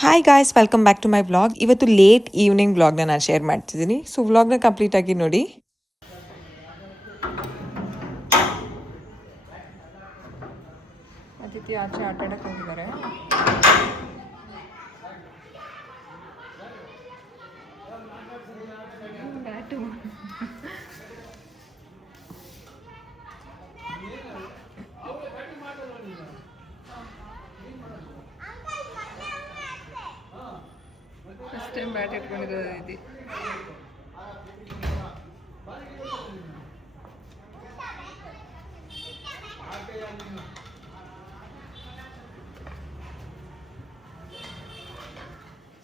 Hi guys, welcome back to my vlog. ಇವತ್ತು late evening ವ್ಲಾಗ್ನ ನಾನು ಶೇರ್ ಮಾಡ್ತಿದ್ದೀನಿ. ಸೊ ವ್ಲಾಗ್ನ ಕಂಪ್ಲೀಟಾಗಿ ನೋಡಿ. ಅತಿಥಿ ಆಚೆ ಆಟ ಆಡಕ್ಕೆ ಹೋಗಿದ್ದಾರೆ. ಫಸ್ಟ್ ಟೈಮ್ ಬ್ಯಾಟ್ ಇಟ್ಕೊಂಡಿರೋದು ಐತಿ.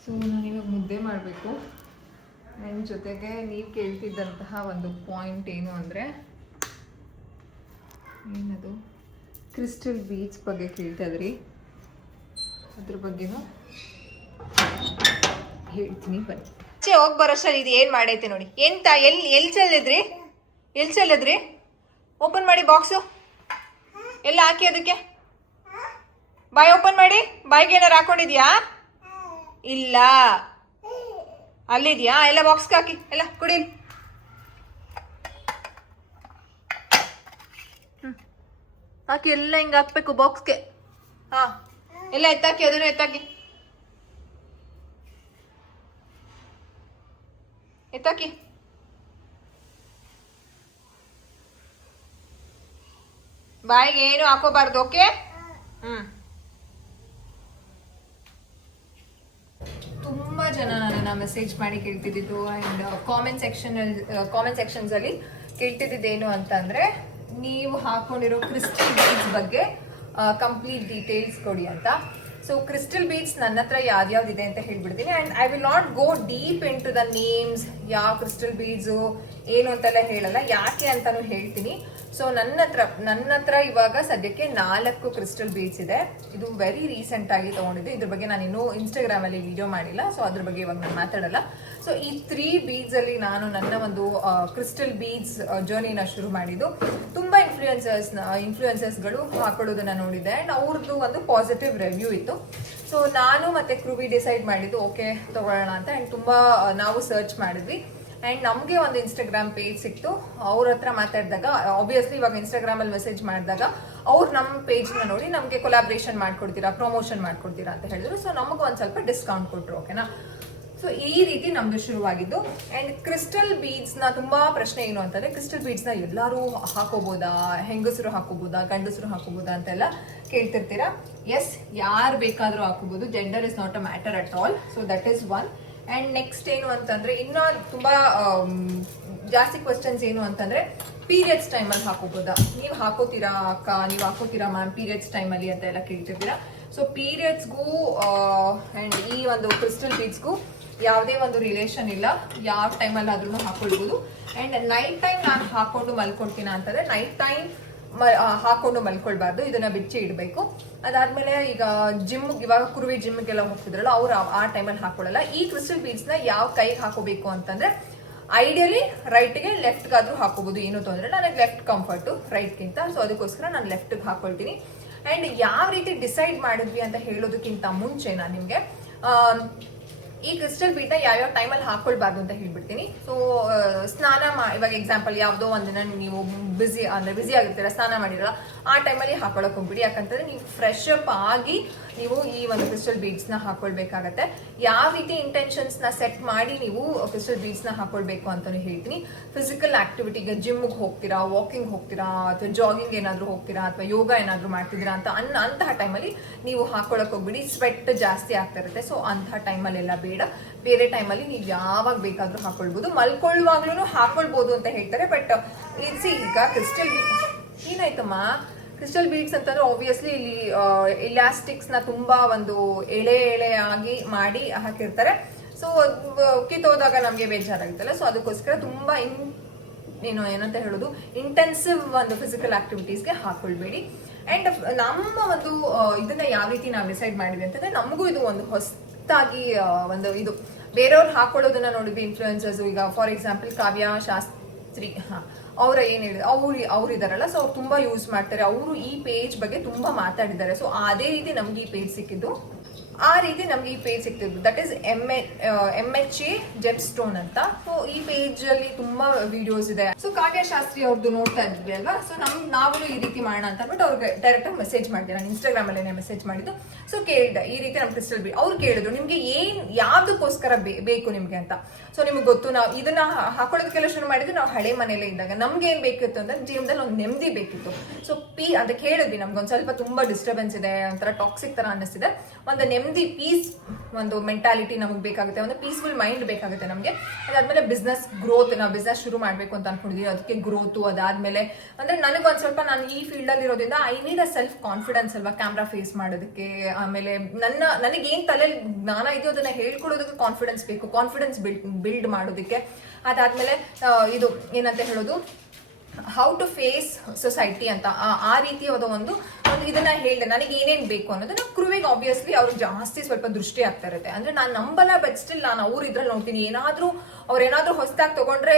ಸೊ ನಾನಿವಾಗ ಮುದ್ದೆ ಮಾಡಬೇಕು. ನನ್ನ ಜೊತೆಗೆ ನೀವು ಕೇಳ್ತಿದ್ದಂತಹ ಒಂದು ಪಾಯಿಂಟ್ ಏನು ಅಂದರೆ, ಏನದು ಕ್ರಿಸ್ಟಲ್ ಬೀಚ್ ಬಗ್ಗೆ ಕೇಳ್ತಾಯಿದ್ರಿ. ಅದ್ರ ಬಗ್ಗೆನೂ ಹೇಳ್ತೀನಿ ಬನ್ನಿ. ಹೋಗಿ ಬರೋಷ್ಟಲ್ಲಿ ಇದು ಏನು ಮಾಡೈತೆ ನೋಡಿ. ಎಂತ ಎಲ್ಲಿ ಚೆಲ್ಲಿದ್ರಿ ಓಪನ್ ಮಾಡಿ ಬಾಕ್ಸು. ಎಲ್ಲ ಹಾಕಿ ಅದಕ್ಕೆ ಬಾಯ್ ಓಪನ್ ಮಾಡಿ. ಬಾಯ್ಗೆ ಏನಾರು ಹಾಕೊಂಡಿದ್ಯಾ? ಇಲ್ಲ, ಅಲ್ಲಿದ್ಯಾ? ಎಲ್ಲ ಬಾಕ್ಸ್ಗೆ ಹಾಕಿ, ಎಲ್ಲ ಕುಡೀಲಿ. ಹಾಕಿ ಎಲ್ಲ ಹಿಂಗೆ ಹಾಕ್ಬೇಕು ಬಾಕ್ಸ್ಗೆ. ಹಾಂ, ಎಲ್ಲ ಎತ್ತಾಕಿ, ಅದನ್ನು ಎತ್ತಾಕಿ. ಬಾಯಿಗೆ ಏನು ಹಾಕೋಬಾರ್ದು, ಓಕೆ? ತುಂಬ ಜನ ನನ್ನನ್ನು ಮೆಸೇಜ್ ಮಾಡಿ ಕೇಳ್ತಿದ್ದು ಆ್ಯಂಡ್ ಕಾಮೆಂಟ್ ಸೆಕ್ಷನ್ಸಲ್ಲಿ ಕೇಳ್ತಿದ್ದೇನು ಅಂತಂದರೆ, ನೀವು ಹಾಕೊಂಡಿರೋ ಕ್ರಿಸ್ಟಲ್ ಬೀಡ್ಸ್ ಬಗ್ಗೆ ಕಂಪ್ಲೀಟ್ ಡೀಟೇಲ್ಸ್ ಕೊಡಿ ಅಂತ. ಸೊ ಕ್ರಿಸ್ಟಲ್ ಬೀಡ್ಸ್ ನನ್ನ ಹತ್ರ ಯಾವ್ಯಾವ್ದಿದೆ ಅಂತ ಹೇಳ್ಬಿಡ್ತೀನಿ. And I will not go deep into the names, ಯಾವ ಕ್ರಿಸ್ಟಲ್ ಬೀಡ್ಸು ಏನು ಅಂತೆಲ್ಲ ಹೇಳಲ್ಲ, ಯಾಕೆ ಅಂತಾನು ಹೇಳ್ತೀನಿ. ಸೊ ನನ್ನ ಹತ್ರ ಇವಾಗ ಸದ್ಯಕ್ಕೆ 4 ಕ್ರಿಸ್ಟಲ್ ಬೀಡ್ಸ್ ಇದೆ. ಇದು ವೆರಿ ರೀಸೆಂಟ್ ಆಗಿ ತೊಗೊಂಡಿದ್ದು. ಇದ್ರ ಬಗ್ಗೆ ನಾನು ಇನ್ನೂ ಇನ್ಸ್ಟಾಗ್ರಾಮಲ್ಲಿ ವಿಡಿಯೋ ಮಾಡಿಲ್ಲ, ಸೊ ಅದ್ರ ಬಗ್ಗೆ ಇವಾಗ ನಾನು ಮಾತಾಡಲ್ಲ. ಸೊ ಈ 3 ಬೀಡ್ಸಲ್ಲಿ ನಾನು ನನ್ನ ಒಂದು ಕ್ರಿಸ್ಟಲ್ ಬೀಡ್ಸ್ ಜರ್ನಿನ ಶುರು ಮಾಡಿದ್ದು. ತುಂಬ ಇನ್ಫ್ಲೂಯೆನ್ಸರ್ಸ್ಗಳು ಹಾಕೊಳ್ಳೋದನ್ನ ನೋಡಿದೆ ಆ್ಯಂಡ್ ಅವ್ರದ್ದು ಒಂದು ಪಾಸಿಟಿವ್ ರಿವ್ಯೂ ಇತ್ತು. ಸೊ ನಾನು ಮತ್ತೆ ಕ್ರೂವಿ ಡಿಸೈಡ್ ಮಾಡಿದ್ದು ಓಕೆ ತಗೊಳ್ಳೋಣ ಅಂತ. ಆ್ಯಂಡ್ ತುಂಬ ನಾವು ಸರ್ಚ್ ಮಾಡಿದ್ವಿ ಆ್ಯಂಡ್ ನಮಗೆ ಒಂದು ಇನ್ಸ್ಟಾಗ್ರಾಮ್ ಪೇಜ್ ಸಿಕ್ತು. ಅವ್ರ ಹತ್ರ ಮಾತಾಡಿದಾಗ, ಆಬ್ವಿಯಸ್ಲಿ ಇವಾಗ ಇನ್ಸ್ಟಾಗ್ರಾಮಲ್ಲಿ ಮೆಸೇಜ್ ಮಾಡಿದಾಗ ಅವ್ರು ನಮ್ಮ ಪೇಜ್ನ ನೋಡಿ ನಮಗೆ ಕೊಲಾಬ್ರೇಷನ್ ಮಾಡ್ಕೊಡ್ತೀರಾ, ಪ್ರಮೋಷನ್ ಮಾಡ್ಕೊಡ್ತೀರಾ ಅಂತ ಹೇಳಿದ್ರು. ಸೊ ನಮಗೆ ಒಂದು ಸ್ವಲ್ಪ ಡಿಸ್ಕೌಂಟ್ ಕೊಟ್ಟರು, ಓಕೆನಾ? ಸೊ ಈ ರೀತಿ ನಮ್ದು ಶುರುವಾಗಿದ್ದು. ಆ್ಯಂಡ್ ಕ್ರಿಸ್ಟಲ್ ಬೀಡ್ಸ್ನ ತುಂಬ ಪ್ರಶ್ನೆ ಏನು ಅಂತಂದರೆ, ಕ್ರಿಸ್ಟಲ್ ಬೀಡ್ಸ್ನ ಎಲ್ಲರೂ ಹಾಕೋಬೋದಾ, ಹೆಂಗಸರು ಹಾಕೋಬೋದಾ, ಗಂಡಸರು ಹಾಕೋಬೋದಾ ಅಂತೆಲ್ಲ ಕೇಳ್ತಿರ್ತೀರಾ. ಎಸ್, ಯಾರು ಬೇಕಾದರೂ ಹಾಕೋಬೋದು. Gender is not a matter at all. So that is one. And next ಏನು ಅಂತಂದರೆ, ಇನ್ನೂ ತುಂಬ ಜಾಸ್ತಿ ಕ್ವಶನ್ಸ್ ಏನು ಅಂತಂದರೆ, ಪೀರಿಯಡ್ಸ್ ಟೈಮಲ್ಲಿ ಹಾಕೋಬೋದಾ, ನೀವು ಹಾಕೋತೀರಾ ಅಕ್ಕ, ನೀವು ಹಾಕೋತೀರಾ ಮ್ಯಾಮ್ ಪೀರಿಯಡ್ಸ್ ಟೈಮಲ್ಲಿ ಅಂತ ಎಲ್ಲ ಕೇಳ್ತಿರ್ತೀರಾ. ಸೊ ಪೀರಿಯಡ್ಸ್ಗೂ ಆ್ಯಂಡ್ ಈ ಒಂದು ಕ್ರಿಸ್ಟಲ್ ಬೀಡ್ಸ್ಗೂ ಯಾವುದೇ ಒಂದು ರಿಲೇಷನ್ ಇಲ್ಲ. ಯಾವ ಟೈಮಲ್ಲಿ ಆದ್ರೂ ಹಾಕೊಳ್ಬೋದು. ಆ್ಯಂಡ್ ನೈಟ್ ಟೈಮ್ ನಾನು ಹಾಕೊಂಡು ಮಲ್ಕೊಳ್ತೀನ ಅಂತಂದರೆ, ನೈಟ್ ಟೈಮ್ ಹಾಕೊಂಡು ಮಲ್ಕೊಳ್ಬಾರ್ದು, ಇದನ್ನ ಬಿಚ್ಚಿ ಇಡಬೇಕು. ಅದಾದ್ಮೇಲೆ ಈಗ ಇವಾಗ ಕುರುವಿ ಜಿಮ್ಗೆಲ್ಲ ಹೋಗ್ತಿದ್ರಲ್ಲ, ಅವ್ರು ಆ ಟೈಮಲ್ಲಿ ಹಾಕೊಳ್ಳಲ್ಲ. ಈ ಕ್ರಿಸ್ಟಲ್ ಬೀಡ್ಸ್ನ ಯಾವ ಕೈಗೆ ಹಾಕೋಬೇಕು ಅಂತಂದ್ರೆ, ಐಡಿಯಲಿ ರೈಟ್ಗೆ ಲೆಫ್ಟ್ಗಾದ್ರೂ ಹಾಕೋಬಹುದು, ಏನೂ ತೊಂದರೆ. ನನಗೆ ಲೆಫ್ಟ್ ಕಂಫರ್ಟು ರೈಟ್ಗಿಂತ. ಸೊ ಅದಕ್ಕೋಸ್ಕರ ನಾನು ಲೆಫ್ಟ್ಗೆ ಹಾಕೊಳ್ತೀನಿ. ಆ್ಯಂಡ್ ಯಾವ ರೀತಿ ಡಿಸೈಡ್ ಮಾಡಿದ್ವಿ ಅಂತ ಹೇಳೋದಕ್ಕಿಂತ ಮುಂಚೆ ನಾನು ನಿಮಗೆ ಈ ಕ್ರಿಸ್ಟಲ್ ಬೀಡ್ನ ಯಾವ್ಯಾವ ಟೈಮಲ್ಲಿ ಹಾಕೊಳ್ಬಾರ್ದು ಅಂತ ಹೇಳ್ಬಿಡ್ತೀನಿ. ಸೊ ಇವಾಗ ಎಕ್ಸಾಂಪಲ್ ಯಾವುದೋ ಒಂದಿನ ನೀವು ಬಿಸಿ ಆಗಿರ್ತೀರ, ಸ್ನಾನ ಮಾಡಿರಲ್ಲ, ಆ ಟೈಮಲ್ಲಿ ಹಾಕೊಳಕ್ ಹೋಗ್ಬಿಡಿ. ಯಾಕಂತಂದ್ರೆ ನೀವು ಫ್ರೆಶ್ ಅಪ್ ಆಗಿ ನೀವು ಈ ಒಂದು ಕ್ರಿಸ್ಟಲ್ ಬೀಡ್ಸ್ನ ಹಾಕೊಳ್ಬೇಕಾಗತ್ತೆ. ಯಾವ ರೀತಿ ಇಂಟೆನ್ಷನ್ಸ್ನ ಸೆಟ್ ಮಾಡಿ ನೀವು ಕ್ರಿಸ್ಟಲ್ ಬೀಡ್ಸ್ನ ಹಾಕೊಳ್ಬೇಕು ಅಂತಾನು ಹೇಳ್ತೀನಿ. ಫಿಸಿಕಲ್ ಆಕ್ಟಿವಿಟಿಗೆ ಜಿಮ್ಗೆ ಹೋಗ್ತೀರಾ, ವಾಕಿಂಗ್ ಹೋಗ್ತೀರಾ, ಅಥವಾ ಜಾಗಿಂಗ್ ಏನಾದರೂ ಹೋಗ್ತೀರಾ, ಅಥವಾ ಯೋಗ ಏನಾದರೂ ಮಾಡ್ತಿದ್ದೀರಾ ಅಂತಹ ಟೈಮಲ್ಲಿ ನೀವು ಹಾಕೊಳಕ್ ಹೋಗ್ಬಿಡಿ. ಸ್ವೆಟ್ ಜಾಸ್ತಿ ಆಗ್ತಾ ಇರುತ್ತೆ. ಸೊ ಅಂತಹ ಟೈಮಲ್ಲೆಲ್ಲ ಬೇಡ. ಬೇರೆ ಟೈಮಲ್ಲಿ ನೀವು ಯಾವಾಗ ಬೇಕಾದ್ರೂ ಹಾಕೊಳ್ಬಹುದು. ಮಲ್ಕೊಳ್ಳುವಾಗ್ಲೂ ಹಾಕೊಳ್ಬಹುದು ಅಂತ ಹೇಳ್ತಾರೆ. ಬಟ್ ಈಗ ಕ್ರಿಸ್ಟಲ್ ಏನಾಯ್ತಮ್ಮ, ಕ್ರಿಸ್ಟಲ್ ಬೀಡ್ಸ್ ಅಂತಂದ್ರೆ ಆಬ್ವಿಯಸ್ಲಿ ಇಲ್ಲಿ ಇಲಾಸ್ಟಿಕ್ಸ್ ನ ತುಂಬಾ ಒಂದು ಎಳೆ ಆಗಿ ಮಾಡಿ ಹಾಕಿರ್ತಾರೆ. ಸೊ ಕಿತ್ತೋದಾಗ ನಮ್ಗೆ ಬೇಜಾರಾಗುತ್ತಲ್ಲ. ಸೊ ಅದಕ್ಕೋಸ್ಕರ ತುಂಬಾ ಏನಂತ ಹೇಳೋದು, ಇಂಟೆನ್ಸಿವ್ ಒಂದು ಫಿಸಿಕಲ್ ಆಕ್ಟಿವಿಟೀಸ್ಗೆ ಹಾಕೊಳ್ಬೇಡಿ. ಅಂಡ್ ನಮ್ಮ ಒಂದು ಇದನ್ನ ಯಾವ ರೀತಿ ನಾವು ಡಿಸೈಡ್ ಮಾಡಿದ್ವಿ ಅಂತಂದ್ರೆ, ನಮಗೂ ಇದು ಒಂದು ಹೊಸದಾಗಿ ಒಂದು ಇದು ಬೇರೆಯವ್ರು ಹಾಕೊಳ್ಳೋದನ್ನ ನೋಡಿದ್ವಿ ಇನ್ಫ್ಲೂಯೆನ್ಸರ್ಸ್. ಈಗ ಫಾರ್ ಎಕ್ಸಾಂಪಲ್ ಕಾವ್ಯ ಶಾಸ್ತ್ರಿ, ಅವ್ರ ಏನ್ ಹೇಳಿದ್ರು, ಅವ್ರು ಇದಾರಲ್ಲ, ಸೊ ಅವ್ರು ತುಂಬಾ ಯೂಸ್ ಮಾಡ್ತಾರೆ. ಅವರು ಈ ಪೇಜ್ ಬಗ್ಗೆ ತುಂಬಾ ಮಾತಾಡಿದ್ದಾರೆ. ಸೊ ಅದೇ ರೀತಿ ನಮ್ಗೆ ಈ ಪೇಜ್ ಸಿಕ್ಕಿದ್ದು. ಆ ರೀತಿ ನಮ್ಗೆ ಈ ಪೇಜ್ ಸಿಗ್ತಿದ್ದು. That is MHA gem stone ಅಂತ. ಸೊ ಈ ಪೇಜ್ ಅಲ್ಲಿ ತುಂಬಾ ವಿಡಿಯೋಸ್ ಇದೆ. ಸೊ ಕಾವ್ಯ ಶಾಸ್ತ್ರಿ ಅವ್ರದ್ದು ನೋಡ್ತಾ ಇದ್ವಿ ಅಲ್ವಾ. ಸೊ ನಾವು ಈ ರೀತಿ ಮಾಡೋಣ ಅಂತ ಅಂದ್ಬಿಟ್ಟು ಅವ್ರಿಗೆ ಡೈರೆಕ್ಟ್ ಆಗಿ ಮೆಸೇಜ್ ಮಾಡಿದೆ. ನಾನು ಇನ್ಸ್ಟಾಗ್ರಾಮ್ ಅಲ್ಲೇ ಮೆಸೇಜ್ ಮಾಡಿದ್ದು. ಸೊ ಕೇಳಿದೆ ಈ ರೀತಿ ನಮ್ಮ ಕ್ರಿಸ್ಟಲ್ ಬೀಡ್. ಅವ್ರು ಕೇಳಿದ್ರು ನಿಮ್ಗೆ ಯಾವ್ದಕ್ಕೋಸ್ಕರ ಬೇಕು ನಿಮ್ಗೆ ಅಂತ. ಸೊ ನಿಮ್ಗೆ ಗೊತ್ತು, ನಾವು ಇದನ್ನ ಹಾಕೊಳ್ಳೋದಕ್ಕೆಲ್ಲ ಶುರು ಮಾಡಿದ್ರೆ ನಾವು ಹಳೆ ಮನೇಲೆ ಇದ್ದಾಗ ನಮ್ಗೆ ಏನ್ ಬೇಕಿತ್ತು ಅಂದ್ರೆ ಜೀವನದಲ್ಲಿ ಒಂದು ನೆಮ್ಮದಿ ಬೇಕಿತ್ತು. ಸೊ ಅದಕ್ಕೆ ಹೇಳಿದ್ವಿ ನಮ್ಗೊಂದ್ ಸ್ವಲ್ಪ ತುಂಬಾ ಡಿಸ್ಟರ್ಬೆನ್ಸ್ ಇದೆ, ಒಂಥರ ಟಾಕ್ಸಿಕ್ ತರ ಅನ್ನಿಸ್ತಿದೆ, ಒಂದು ನೆಮ್ಮದಿ ಪೀಸ್ ಒಂದು ಮೆಂಟಾಲಿಟಿ ನಮಗೆ ಬೇಕಾಗುತ್ತೆ, ಒಂದು ಪೀಸ್ಫುಲ್ ಮೈಂಡ್ ಬೇಕಾಗುತ್ತೆ ನಮಗೆ. ಅದಾದ್ಮೇಲೆ ಬಿಸ್ನೆಸ್ ಗ್ರೋತ್, ನಾವು ಬಿಸ್ನೆಸ್ ಶುರು ಮಾಡಬೇಕು ಅಂತ ಅನ್ಕೊಂಡಿದೀವಿ, ಅದಕ್ಕೆ ಗ್ರೋತು. ಅದಾದ್ಮೇಲೆ ಅಂದ್ರೆ ನನಗೊಂದು ಸ್ವಲ್ಪ ನಾನು ಈ ಫೀಲ್ಡ್ ಅಲ್ಲಿ ಇರೋದ್ರಿಂದ I need a self confidence ಅಲ್ವಾ ಕ್ಯಾಮ್ರಾ ಫೇಸ್ ಮಾಡೋದಕ್ಕೆ. ಆಮೇಲೆ ನನಗೆ ಏನ್ ತಲೆಯಲ್ಲಿ ಜ್ಞಾನ ಇದೆಯೋ ಅದನ್ನ ಹೇಳ್ಕೊಡೋದಕ್ಕೆ ಕಾನ್ಫಿಡೆನ್ಸ್ ಬೇಕು, ಕಾನ್ಫಿಡೆನ್ಸ್ ಬಿಲ್ಡ್ ಮಾಡೋದಕ್ಕೆ. ಅದಾದ್ಮೇಲೆ ಇದು ಏನಂತ ಹೇಳೋದು, ಹೌ ಟು ಫೇಸ್ ಸೊಸೈಟಿ ಅಂತ ಆ ರೀತಿಯಾದ ಒಂದು ಇದನ್ನ ಹೇಳಿದೆ. ನನಗೆ ಏನೇನ್ ಬೇಕು ಅನ್ನೋದನ್ನ ಕ್ರೂವಿಗೆ ಆಬ್ವಿಯಸ್ಲಿ ಅವ್ರಿಗೆ ಜಾಸ್ತಿ ಸ್ವಲ್ಪ ದೃಷ್ಟಿ ಆಗ್ತಾ ಇರುತ್ತೆ. ಅಂದ್ರೆ ನಾನು ನಂಬಲ್ಲ, ಬಟ್ ಸ್ಟಿಲ್ ನಾನು ಅವ್ರ ಇದ್ರಲ್ಲಿ ನೋಡ್ತೀನಿ, ಅವ್ರೇನಾದ್ರೂ ಹೊಸದಾಗಿ ತಗೊಂಡ್ರೆ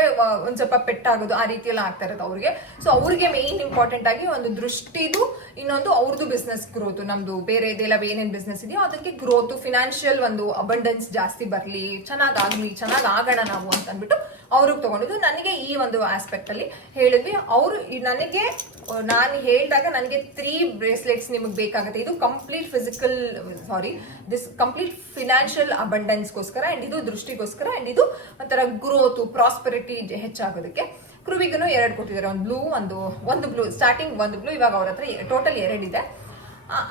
ಒಂದ್ ಸ್ವಲ್ಪ ಪೆಟ್ಟಾಗೋದು ಆ ರೀತಿ ಎಲ್ಲ ಆಗ್ತಾ ಇರುತ್ತೆ ಅವ್ರಿಗೆ. ಸೊ ಅವ್ರಿಗೆ ಮೇನ್ ಇಂಪಾರ್ಟೆಂಟ್ ಆಗಿ ಒಂದು ದೃಷ್ಟಿದು, ಇನ್ನೊಂದು ಅವ್ರದ್ದು ಬಿಸ್ನೆಸ್ ಗ್ರೋತ್, ನಮ್ದು ಬೇರೆ ಇದೆಲ್ಲ ಏನೇನ್ ಬಿಸ್ನೆಸ್ ಇದೆಯೋ ಅದಕ್ಕೆ ಗ್ರೋತ್, ಫಿನಾನ್ಷಿಯಲ್ ಒಂದು ಅಬಂಡೆನ್ಸ್ ಜಾಸ್ತಿ ಬರ್ಲಿ, ಚೆನ್ನಾಗ್ ಆಗೋಣ ನಾವು ಅಂತ ಅಂದ್ಬಿಟ್ಟು ಅವ್ರಿಗೆ ತಗೊಂಡಿದ್ದು. ನನಗೆ ಈ ಒಂದು ಆಸ್ಪೆಕ್ಟ್ ಅಲ್ಲಿ ಹೇಳಿದ್ವಿ. ಅವರು ನನಗೆ ನಾನು ಹೇಳಿದಾಗ ನನಗೆ 3 ಬ್ರೇಸ್ಲೆಟ್ಸ್ ನಿಮಗೆ ಬೇಕಾಗುತ್ತೆ. ಇದು ಕಂಪ್ಲೀಟ್ ಕಂಪ್ಲೀಟ್ ಫಿನಾನ್ಷಿಯಲ್ ಅಬಂಡೆನ್ಸ್ಗೋಸ್ಕರ, ಅಂಡ್ ಇದು ದೃಷ್ಟಿಗೋಸ್ಕರ, ಅಂಡ್ ಇದು ಒಂಥರ ಗ್ರೋತ್ ಪ್ರಾಸ್ಪರಿಟಿ ಹೆಚ್ಚಾಗೋದಕ್ಕೆ. ಕ್ರೂವಿಗೂ 2 ಕೊಟ್ಟಿದ್ದಾರೆ, ಒಂದು ಬ್ಲೂ ಸ್ಟಾರ್ಟಿಂಗ್, ಒಂದು ಬ್ಲೂ, ಇವಾಗ ಅವ್ರ ಹತ್ರ ಟೋಟಲ್ 2 ಇದೆ.